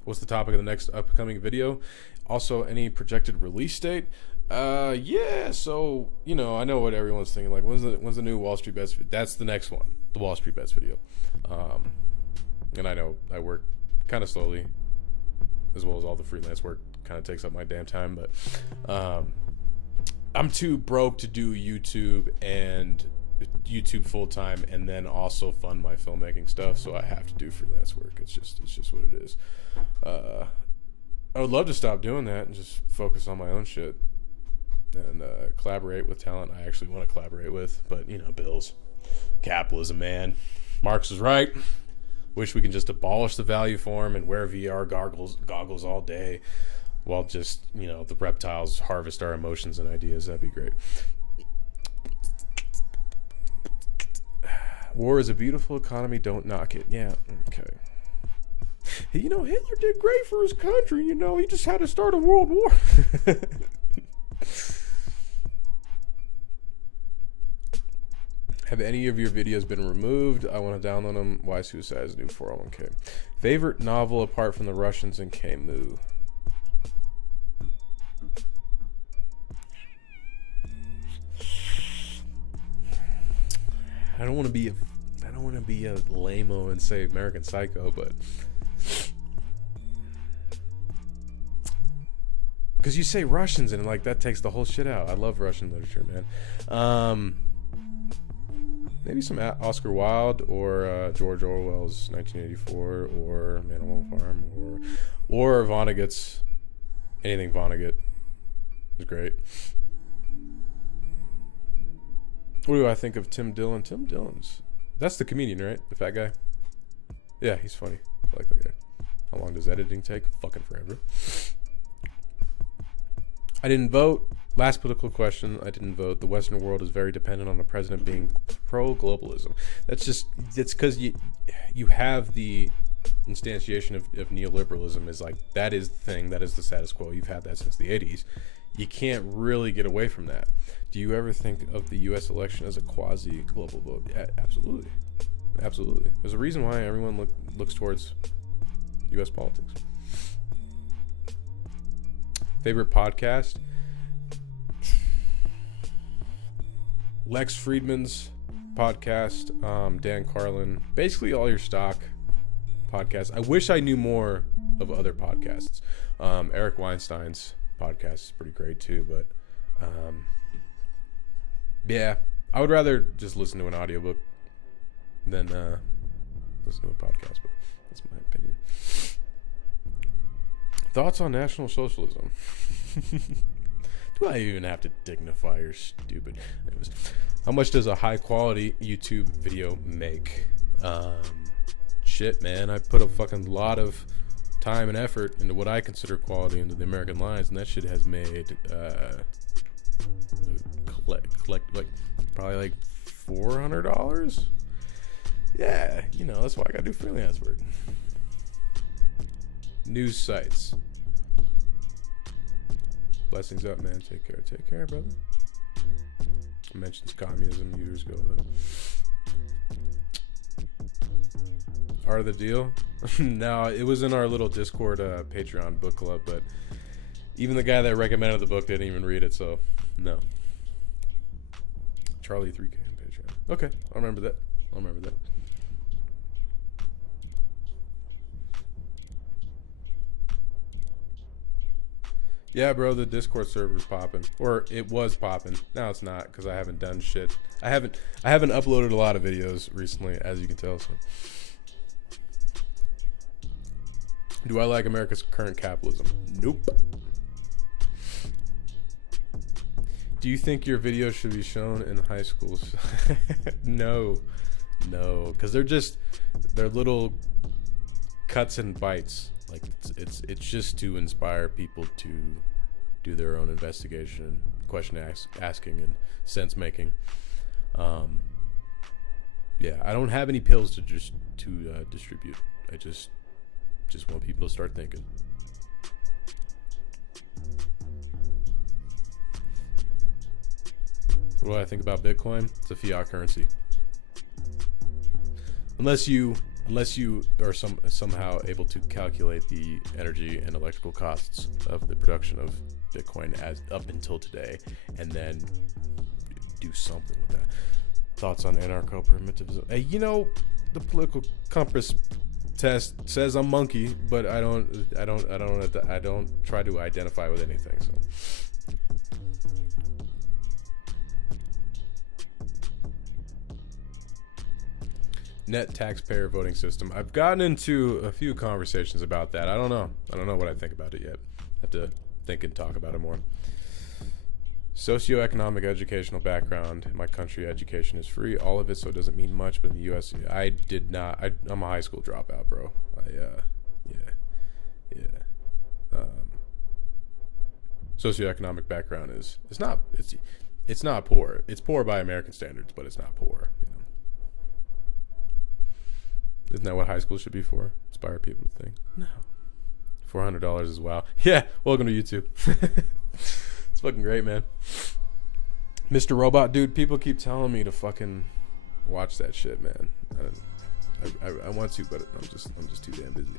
What's the topic of the next upcoming video? Also, any projected release date? Yeah. So I know what everyone's thinking. Like, when's the new Wall Street Bets? That's the next one, the Wall Street Bets video. And I know I work kind of slowly, as well as all the freelance work kind of takes up my damn time. But I'm too broke to do YouTube full time and then also fund my filmmaking stuff. So I have to do freelance work. It's just what it is. I would love to stop doing that and just focus on my own shit and collaborate with talent I actually want to collaborate with. But you know, bills, capitalism, man. Marx is right. Wish we can just abolish the value form and wear VR goggles all day while just, you know, the reptiles harvest our emotions and ideas. That'd be great. War is a beautiful economy. Don't knock it. Yeah. Okay. You know, Hitler did great for his country. You know, he just had to start a world war. Have any of your videos been removed? I want to download them. Why Suicide is new 401k. Favorite novel apart from The Russians and Camus? I don't want to be a lame-o and say American Psycho, but because you say Russians and like that takes the whole shit out. I love Russian literature, man. Maybe some Oscar Wilde or George Orwell's 1984 or Animal Farm or Vonnegut's. Anything Vonnegut is great. What do I think of Tim Dillon? Tim Dillon's, that's the comedian, right? The fat guy. Yeah, he's funny. I like that guy. How long does editing take? Fucking forever. I didn't vote. Last political question. I didn't vote. The Western world is very dependent on the president being pro-globalism. It's because you have the instantiation of neoliberalism is like, that is the thing. That is the status quo. You've had that since the 80s. You can't really get away from that. Do you ever think of the U.S. election as a quasi-global vote? Yeah, absolutely. Absolutely. There's a reason why everyone looks towards U.S. politics. Favorite podcast? Lex Friedman's podcast, Dan Carlin, basically all your stock podcasts. I wish I knew more of other podcasts. Eric Weinstein's podcast is pretty great too, but yeah, I would rather just listen to an audiobook than listen to a podcast, but that's my opinion. Thoughts on National Socialism? Do I even have to dignify your stupid? Anyways, how much does a high quality YouTube video make? Shit, man, I put a fucking lot of time and effort into what I consider quality into the American Lions, and that shit has made probably like $400. Yeah, you know, that's why I gotta do freelance work. News sites. Blessings up, man. Take care, brother. Mentions communism years ago. Art of the Deal? No, it was in our little Discord Patreon book club, but even the guy that recommended the book didn't even read it, so no. Charlie 3K on Patreon. Okay, I'll remember that. Yeah, bro, the Discord server's popping, or it was popping. Now it's not because I haven't done shit. I haven't uploaded a lot of videos recently, as you can tell. So, do I like America's current capitalism? Nope. Do you think your videos should be shown in high schools? No, because they're little cuts and bites. Like it's just to inspire people to do their own investigation, question asking, and sense making. Yeah, I don't have any pills to distribute. I just want people to start thinking. What do I think about Bitcoin? It's a fiat currency. Unless you are somehow able to calculate the energy and electrical costs of the production of Bitcoin as up until today, and then do something with that. Thoughts on anarcho-primitivism? You know, the political compass test says I'm monkey, but I don't try to identify with anything. So. Net taxpayer voting system. I've gotten into a few conversations about that. I don't know what I think about it yet. I have to think and talk about it more. Socioeconomic educational background. In my country, education is free. All of it, so it doesn't mean much. But in the U.S., I'm a high school dropout, bro. Socioeconomic background it's not poor. It's poor by American standards, but it's not poor. Isn't that what high school should be for? Inspire people to think. No. $400 is wow. Yeah, welcome to YouTube. It's fucking great, man. Mr. Robot, dude, people keep telling me to fucking watch that shit, man. I want to, but I'm just too damn busy.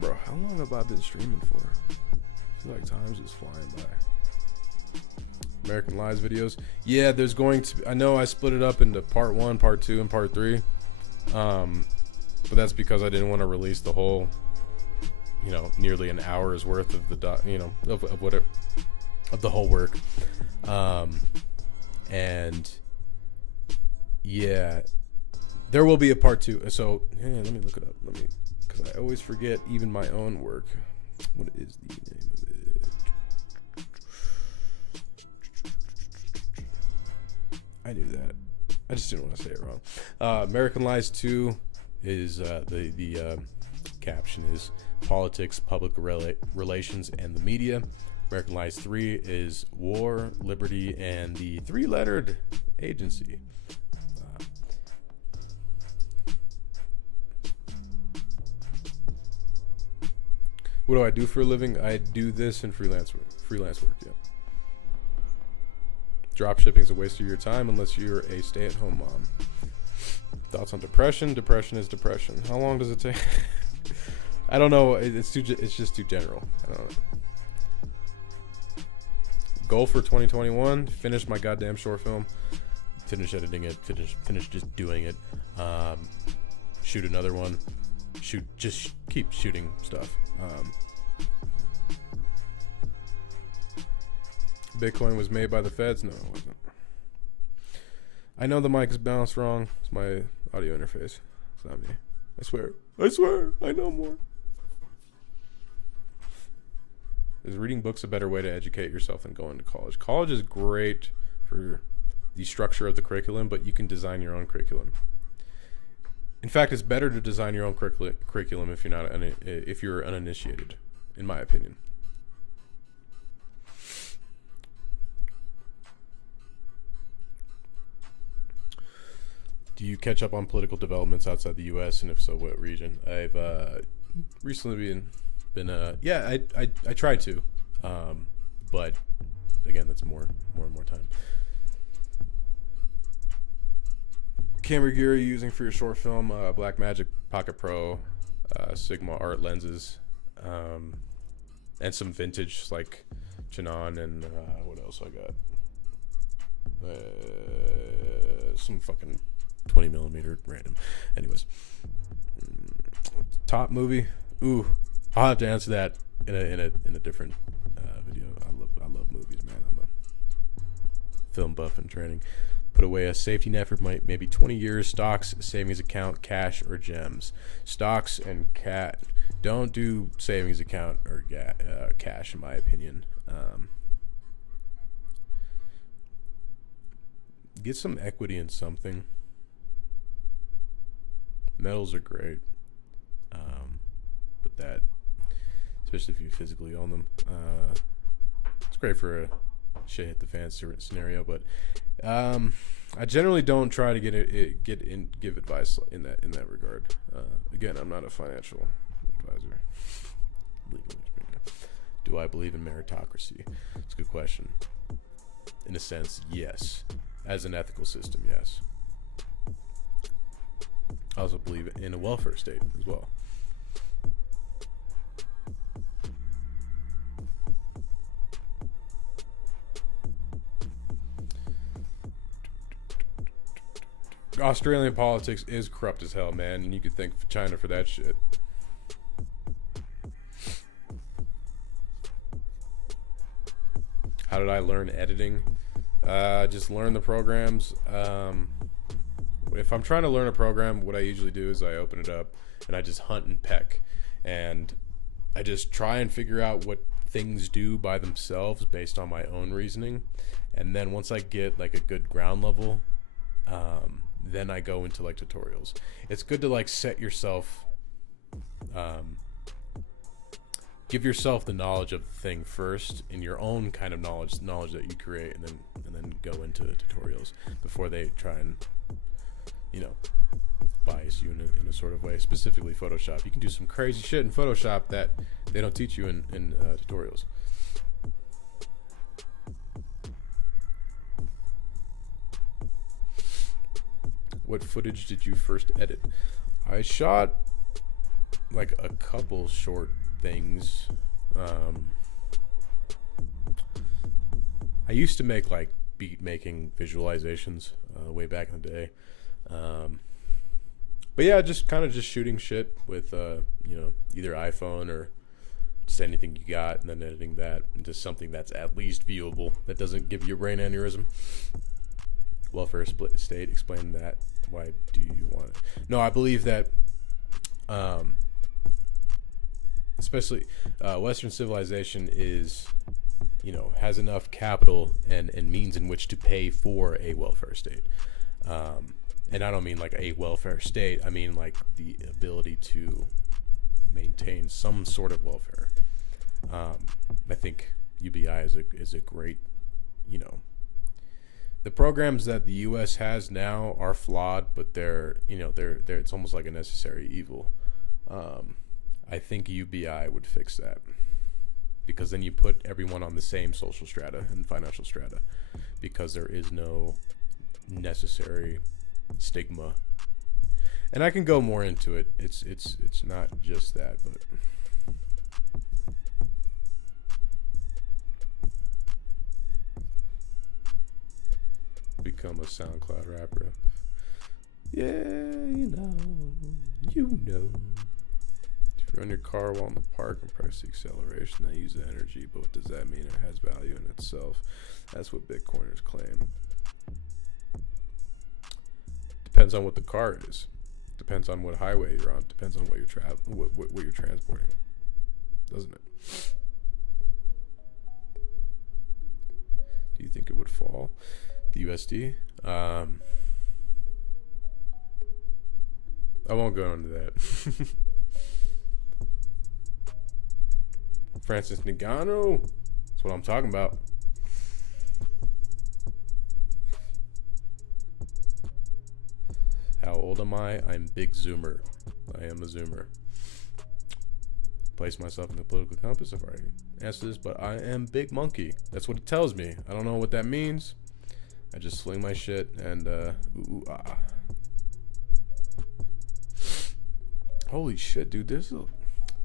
Bro, how long have I been streaming for? I feel like time's just flying by. American Lies videos. Yeah, there's going to be, I know I split it up into part 1, part 2, and part 3. But that's because I didn't want to release the whole, nearly an hour's worth of the of the whole work. And yeah, there will be a part 2. So let me look it up. Because I always forget even my own work. What is the name of it? I knew that. I just didn't want to say it wrong. American Lies 2 is the caption is politics, public relations, and the media. American Lies 3 is war, liberty, and the 3-lettered agency. What do I do for a living? I do this and freelance work. Yeah. Drop shipping is a waste of your time unless you're a stay-at-home mom. Thoughts on depression? Depression is depression. How long does it take? I don't know. It's just too general. I don't know. Goal for 2021: finish my goddamn short film. Finish editing it. Finish just doing it. Shoot another one. Just keep shooting stuff. Bitcoin was made by the feds? No, it wasn't. I know the mic is balanced wrong. It's my audio interface. It's not me. I swear. I know more. Is reading books a better way to educate yourself than going to college? College is great for the structure of the curriculum, but you can design your own curriculum. In fact, it's better to design your own curriculum if you're uninitiated, in my opinion. Do you catch up on political developments outside the U.S., and if so, what region? I've recently been I try to, but again, that's more and more time. Camera gear are you using for your short film? Blackmagic Pocket Pro, Sigma art lenses, and some vintage like Chinon and what else I got? Some fucking 20mm random. Anyways, top movie. Ooh, I'll have to answer that in a different video. I love movies, man. I'm a film buff in training. Put away a safety net for maybe 20 years. Stocks, savings account, cash, or gems. Stocks and cat. Don't do savings account or cash, in my opinion. Get some equity in something. Metals are great, but that, especially if you physically own them, it's great for a shit hit the fan scenario. But I generally don't try to give advice in that regard. Again, I'm not a financial advisor. Do I believe in meritocracy? It's a good question. In a sense, yes. As an ethical system, yes. I also believe in a welfare state as well. Australian politics is corrupt as hell, man, and you could thank China for that shit. How did I learn editing? Just learn the programs. If I'm trying to learn a program, what I usually do is I open it up and I just hunt and peck, and I just try and figure out what things do by themselves based on my own reasoning. And then once I get like a good ground level, then I go into like tutorials. It's good to like set yourself, give yourself the knowledge of the thing first in your own kind of knowledge that you create, and then go into tutorials before they try and, you know, bias you in a sort of way. Specifically Photoshop. You can do some crazy shit in Photoshop that they don't teach you in tutorials. What footage did you first edit? I shot like a couple short things. I used to make like beat making visualizations way back in the day. But yeah, just kind of just shooting shit with you know, either iPhone or just anything you got, and then editing that into something that's at least viewable, that doesn't give you a brain aneurysm. Welfare split state, explain that. Why do you want it? No, I believe that especially Western civilization is, you know, has enough capital and means in which to pay for a welfare state. And I don't mean like a welfare state, I mean like the ability to maintain some sort of welfare. I think UBI is a great, you know, the programs that the U.S. has now are flawed, but they're it's almost like a necessary evil. I think UBI would fix that, because then you put everyone on the same social strata and financial strata, because there is no necessary stigma. And I can go more into it. It's not just that, but become a SoundCloud rapper. Yeah, you know. If you run your car while in the park and press the acceleration, that uses energy, but what does that mean? It has value in itself. That's what Bitcoiners claim. Depends on what the car is. Depends on what highway you're on. Depends on what you're what you're transporting, doesn't it? Do you think it would fall? The USD? I won't go into that. Francis Ngannou. That's what I'm talking about. How old am I? I'm big zoomer. I am a zoomer. Place myself in the political compass if I answer this, but I am big monkey. That's what it tells me. I don't know what that means. I just sling my shit and Holy shit, dude!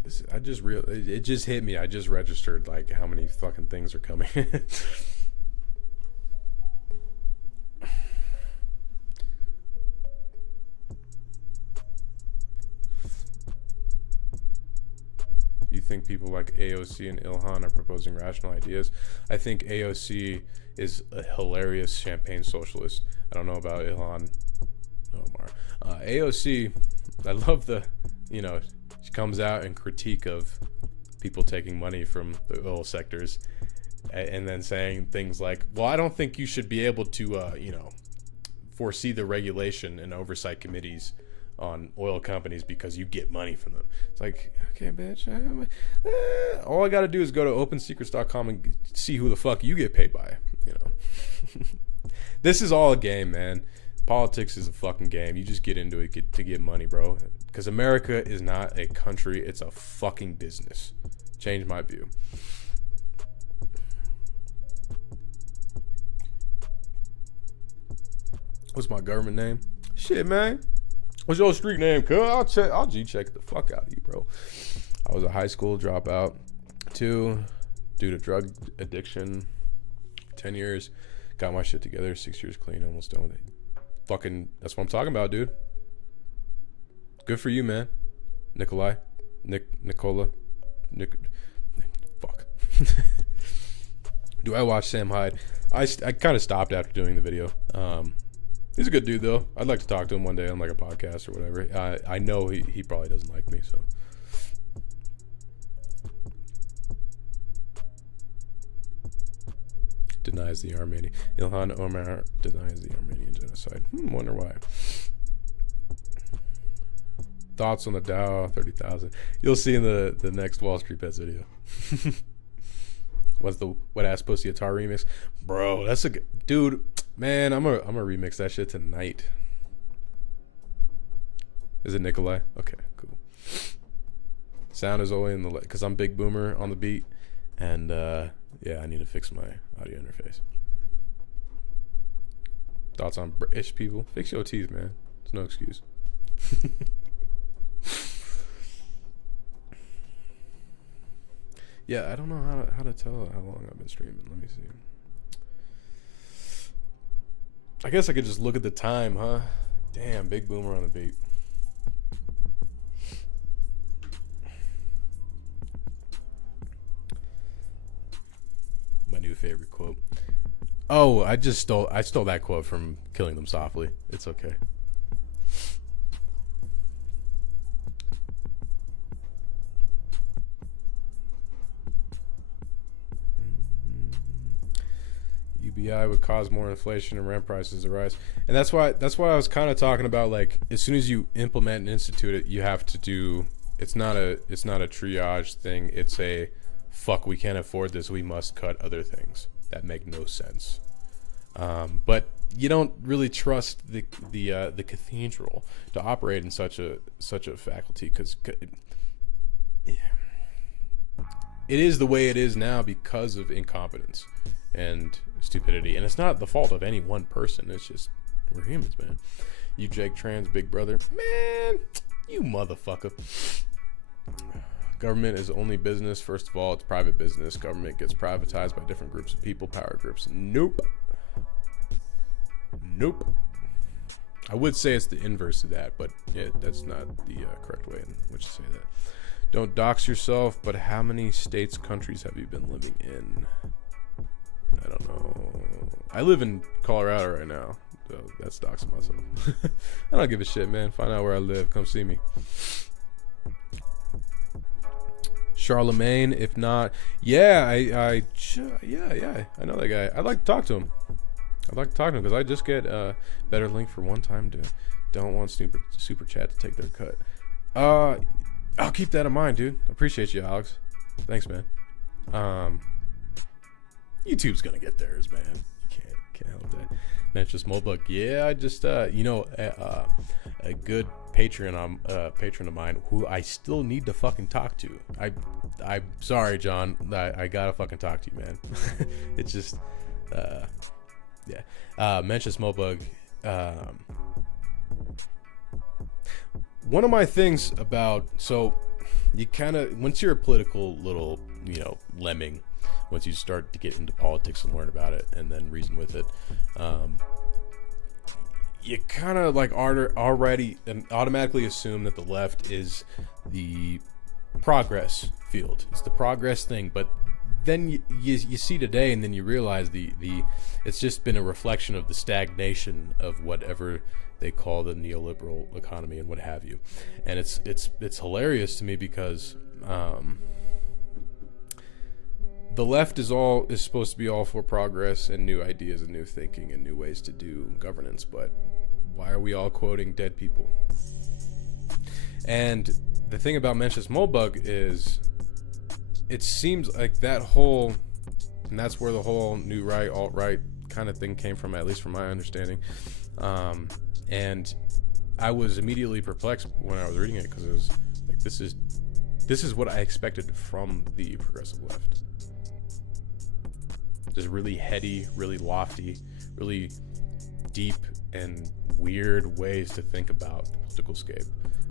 It just hit me. I just registered like how many fucking things are coming. You think people like AOC and Ilhan are proposing rational ideas? I think AOC is a hilarious champagne socialist. I don't know about Ilhan Omar. AOC, I love she comes out and critique of people taking money from the oil sectors, and then saying things like, well, I don't think you should be able to, foresee the regulation and oversight committees on oil companies because you get money from them. It's like, okay, bitch. All I got to do is go to opensecrets.com and see who the fuck you get paid by. This is all a game, man. Politics is a fucking game. You just get into it to get money, bro. Because America is not a country. It's a fucking business. Change my view. What's my government name? Shit, man. What's your street name? Cuz I'll G-check the fuck out of you, bro. I was a high school dropout. 2, due to drug addiction. 10 years. Got my shit together. 6 years clean. Almost done with it. That's what I'm talking about, dude. Good for you, man. Nikolai. Nicola. Fuck. Do I watch Sam Hyde? I kind of stopped after doing the video. He's a good dude, though. I'd like to talk to him one day on like a podcast or whatever. I know he probably doesn't like me, so. Denies the Armenian. Ilhan Omar denies the Armenian genocide. Wonder why. Thoughts on the Dow 30,000. You'll see in the next Wall Street Bets video. What's the Wet Ass Pussy Atar remix? Bro, that's a good dude. Man, I'm gonna remix that shit tonight. Is it Nikolai? Okay, cool. Sound is only in the because I'm Big Boomer on the beat, and yeah, I need to fix my audio interface. Thoughts on British people? Fix your teeth, man. There's no excuse. Yeah, I don't know how to tell how long I've been streaming. Let me see. I guess I could just look at the time, huh? Damn, Big Boomer on the beat. My new favorite quote. Oh, I stole that quote from Killing Them Softly. It's okay. UBI would cause more inflation and rent prices to rise, and that's why I was kind of talking about, like, as soon as you implement and institute it, you have to do. It's not a triage thing. It's a fuck. We can't afford this. We must cut other things that make no sense. But you don't really trust the cathedral to operate in such a faculty, because it is the way it is now because of incompetence and stupidity, and it's not the fault of any one person. It's just we're humans, man. You Jake Trans Big Brother, man, you motherfucker. Government is only business. First of all, it's private business. Government gets privatized by different groups of people, power groups. Nope. I would say it's the inverse of that, but yeah, that's not the correct way in which to say that. Don't dox yourself, but how many states, countries have you been living in? I don't know. I live in Colorado right now, so that's doxing myself. I don't give a shit, man. Find out where I live. Come see me. Charlemagne, if not, yeah, I know that guy. I'd like to talk to him. Because I just get a better link for one time to don't want super chat to take their cut. I'll keep that in mind, dude. Appreciate you, Alex. Thanks, man. YouTube's gonna get theirs, man. You can't help that. Man, it's just Molebug. Yeah, I just a good patron of mine who I still need to fucking talk to. I'm sorry, John. I gotta fucking talk to you, man. It's just yeah. Mentions Molebug. One of my things about, so you kind of, once you're a political little, lemming, once you start to get into politics and learn about it and then reason with it, you kind of like already and automatically assume that the left is the progress field. It's the progress thing, but then you see today, and then you realize the it's just been a reflection of the stagnation of whatever they call the neoliberal economy and what have you. And it's hilarious to me because the left is supposed to be all for progress and new ideas and new thinking and new ways to do governance, but why are we all quoting dead people? And the thing about Mencius Moldbug is it seems like that whole, and that's where the whole new right, alt-right kind of thing came from, at least from my understanding. And I was immediately perplexed when I was reading it, because it was like, this is what I expected from the progressive left. Just really heady, really lofty, really deep and weird ways to think about the political scape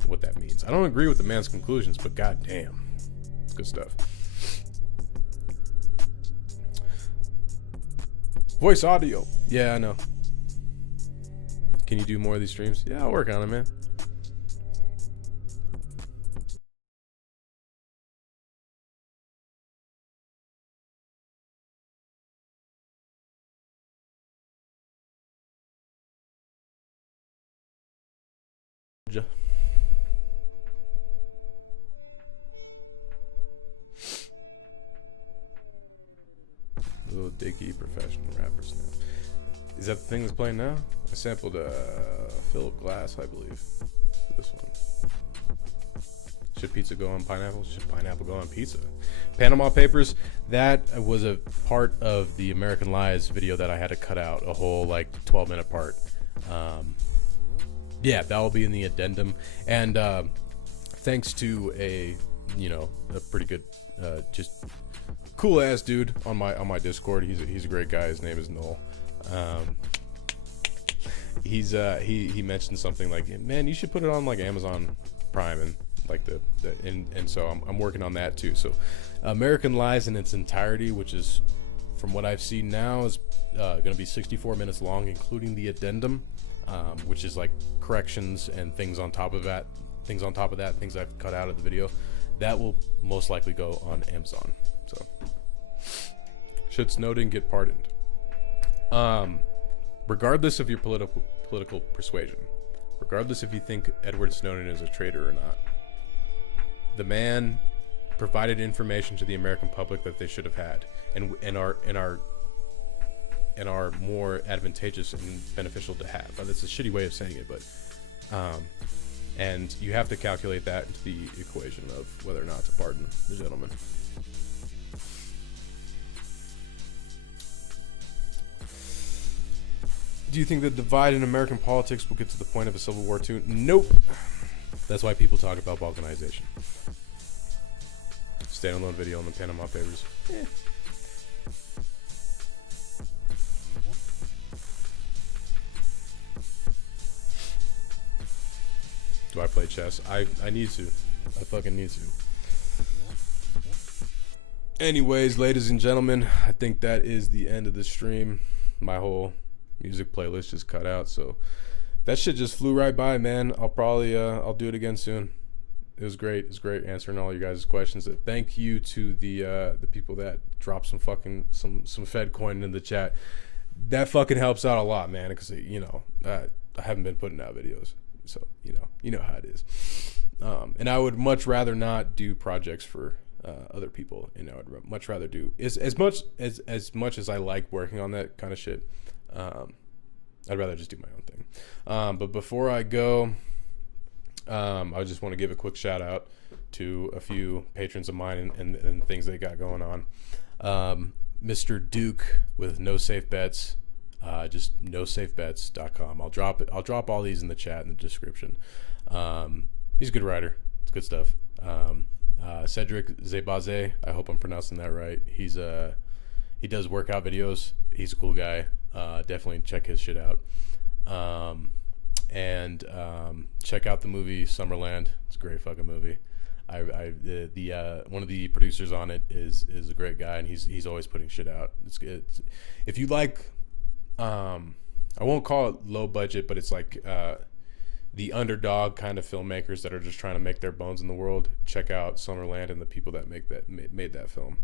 and what that means. I don't agree with the man's conclusions, but goddamn, it's good stuff. Voice audio. Yeah, I know. Can you do more of these streams? Yeah, I'll work on it, man. Little Dicky professional rapper snap. Is that the thing that's playing now? I sampled Philip Glass, I believe. This one. Should pizza go on pineapple? Should pineapple go on pizza? Panama Papers, that was a part of the American Lies video that I had to cut out, a whole like 12-minute part. Yeah, that will be in the addendum. And thanks to a pretty good, just cool ass dude on my Discord. He's a great guy. His name is Noel. He mentioned something like, man, you should put it on like Amazon Prime and like and so I'm working on that too. So American Lies in its entirety, which is from what I've seen now is going to be 64 minutes long, including the addendum, which is like corrections and things on top of that, things I've cut out of the video. That will most likely go on Amazon. So should Snowden get pardoned? Regardless of your political persuasion, regardless if you think Edward Snowden is a traitor or not, the man provided information to the American public that they should have had, and are more advantageous and beneficial to have. But that's a shitty way of saying it, but and you have to calculate that into the equation of whether or not to pardon the gentleman. Do you think the divide in American politics will get to the point of a civil war too? Nope. That's why people talk about balkanization. Standalone video on the Panama Papers. Do I play chess? I need to. I fucking need to. Anyways, ladies and gentlemen, I think that is the end of the stream. My whole music playlist just cut out, so that shit just flew right by, man. I'll probably I'll do it again soon. It was great. It was great answering all you guys' questions. Thank you to the people that dropped some fucking some Fed coin in the chat. That fucking helps out a lot, man, because I haven't been putting out videos, so you know how it is. And I would much rather not do projects for other people, and I would much rather do as much as I like working on that kind of shit. I'd rather just do my own thing. But before I go, I just want to give a quick shout out to a few patrons of mine and things they got going on. Mr. Duke with No Safe Bets, just nosafebets.com. I'll drop all these in the chat in the description. He's a good writer. It's good stuff. Cedric Zebaze, I hope I'm pronouncing that right. He does workout videos. He's a cool guy. Definitely check his shit out. And check out the movie Summerland. It's a great fucking movie. One of the producers on it is a great guy, and he's always putting shit out. It's if you like, I won't call it low budget, but it's like the underdog kind of filmmakers that are just trying to make their bones in the world. Check out Summerland and the people that made that film.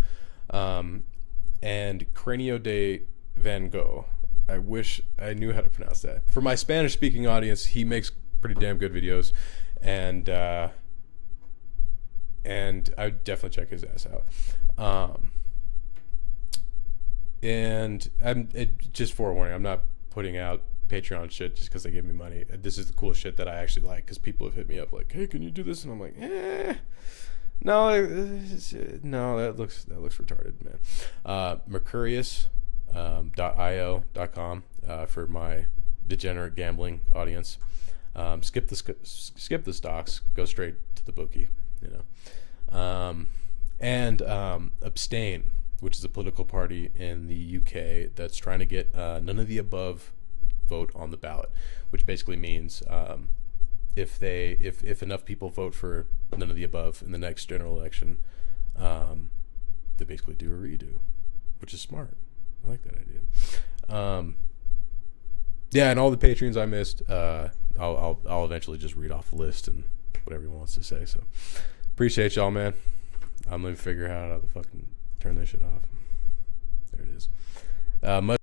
And Cranio de Van Gogh. I wish I knew how to pronounce that. For my Spanish-speaking audience, he makes pretty damn good videos, and I would definitely check his ass out. And just forewarning, I'm not putting out Patreon shit just because they give me money. This is the cool shit that I actually like, because people have hit me up like, hey, can you do this? And I'm like, no, that looks retarded, man. Mercurius.io.com for my degenerate gambling audience. Skip the stocks, go straight to the bookie, and Abstain, which is a political party in the UK that's trying to get none of the above vote on the ballot, which basically means if enough people vote for none of the above in the next general election, they basically do a redo, which is smart. I like that idea. Yeah, and all the Patreons I missed, I'll eventually just read off the list and whatever he wants to say. So appreciate y'all, man. I'm gonna figure out how to fucking turn this shit off. There it is. Much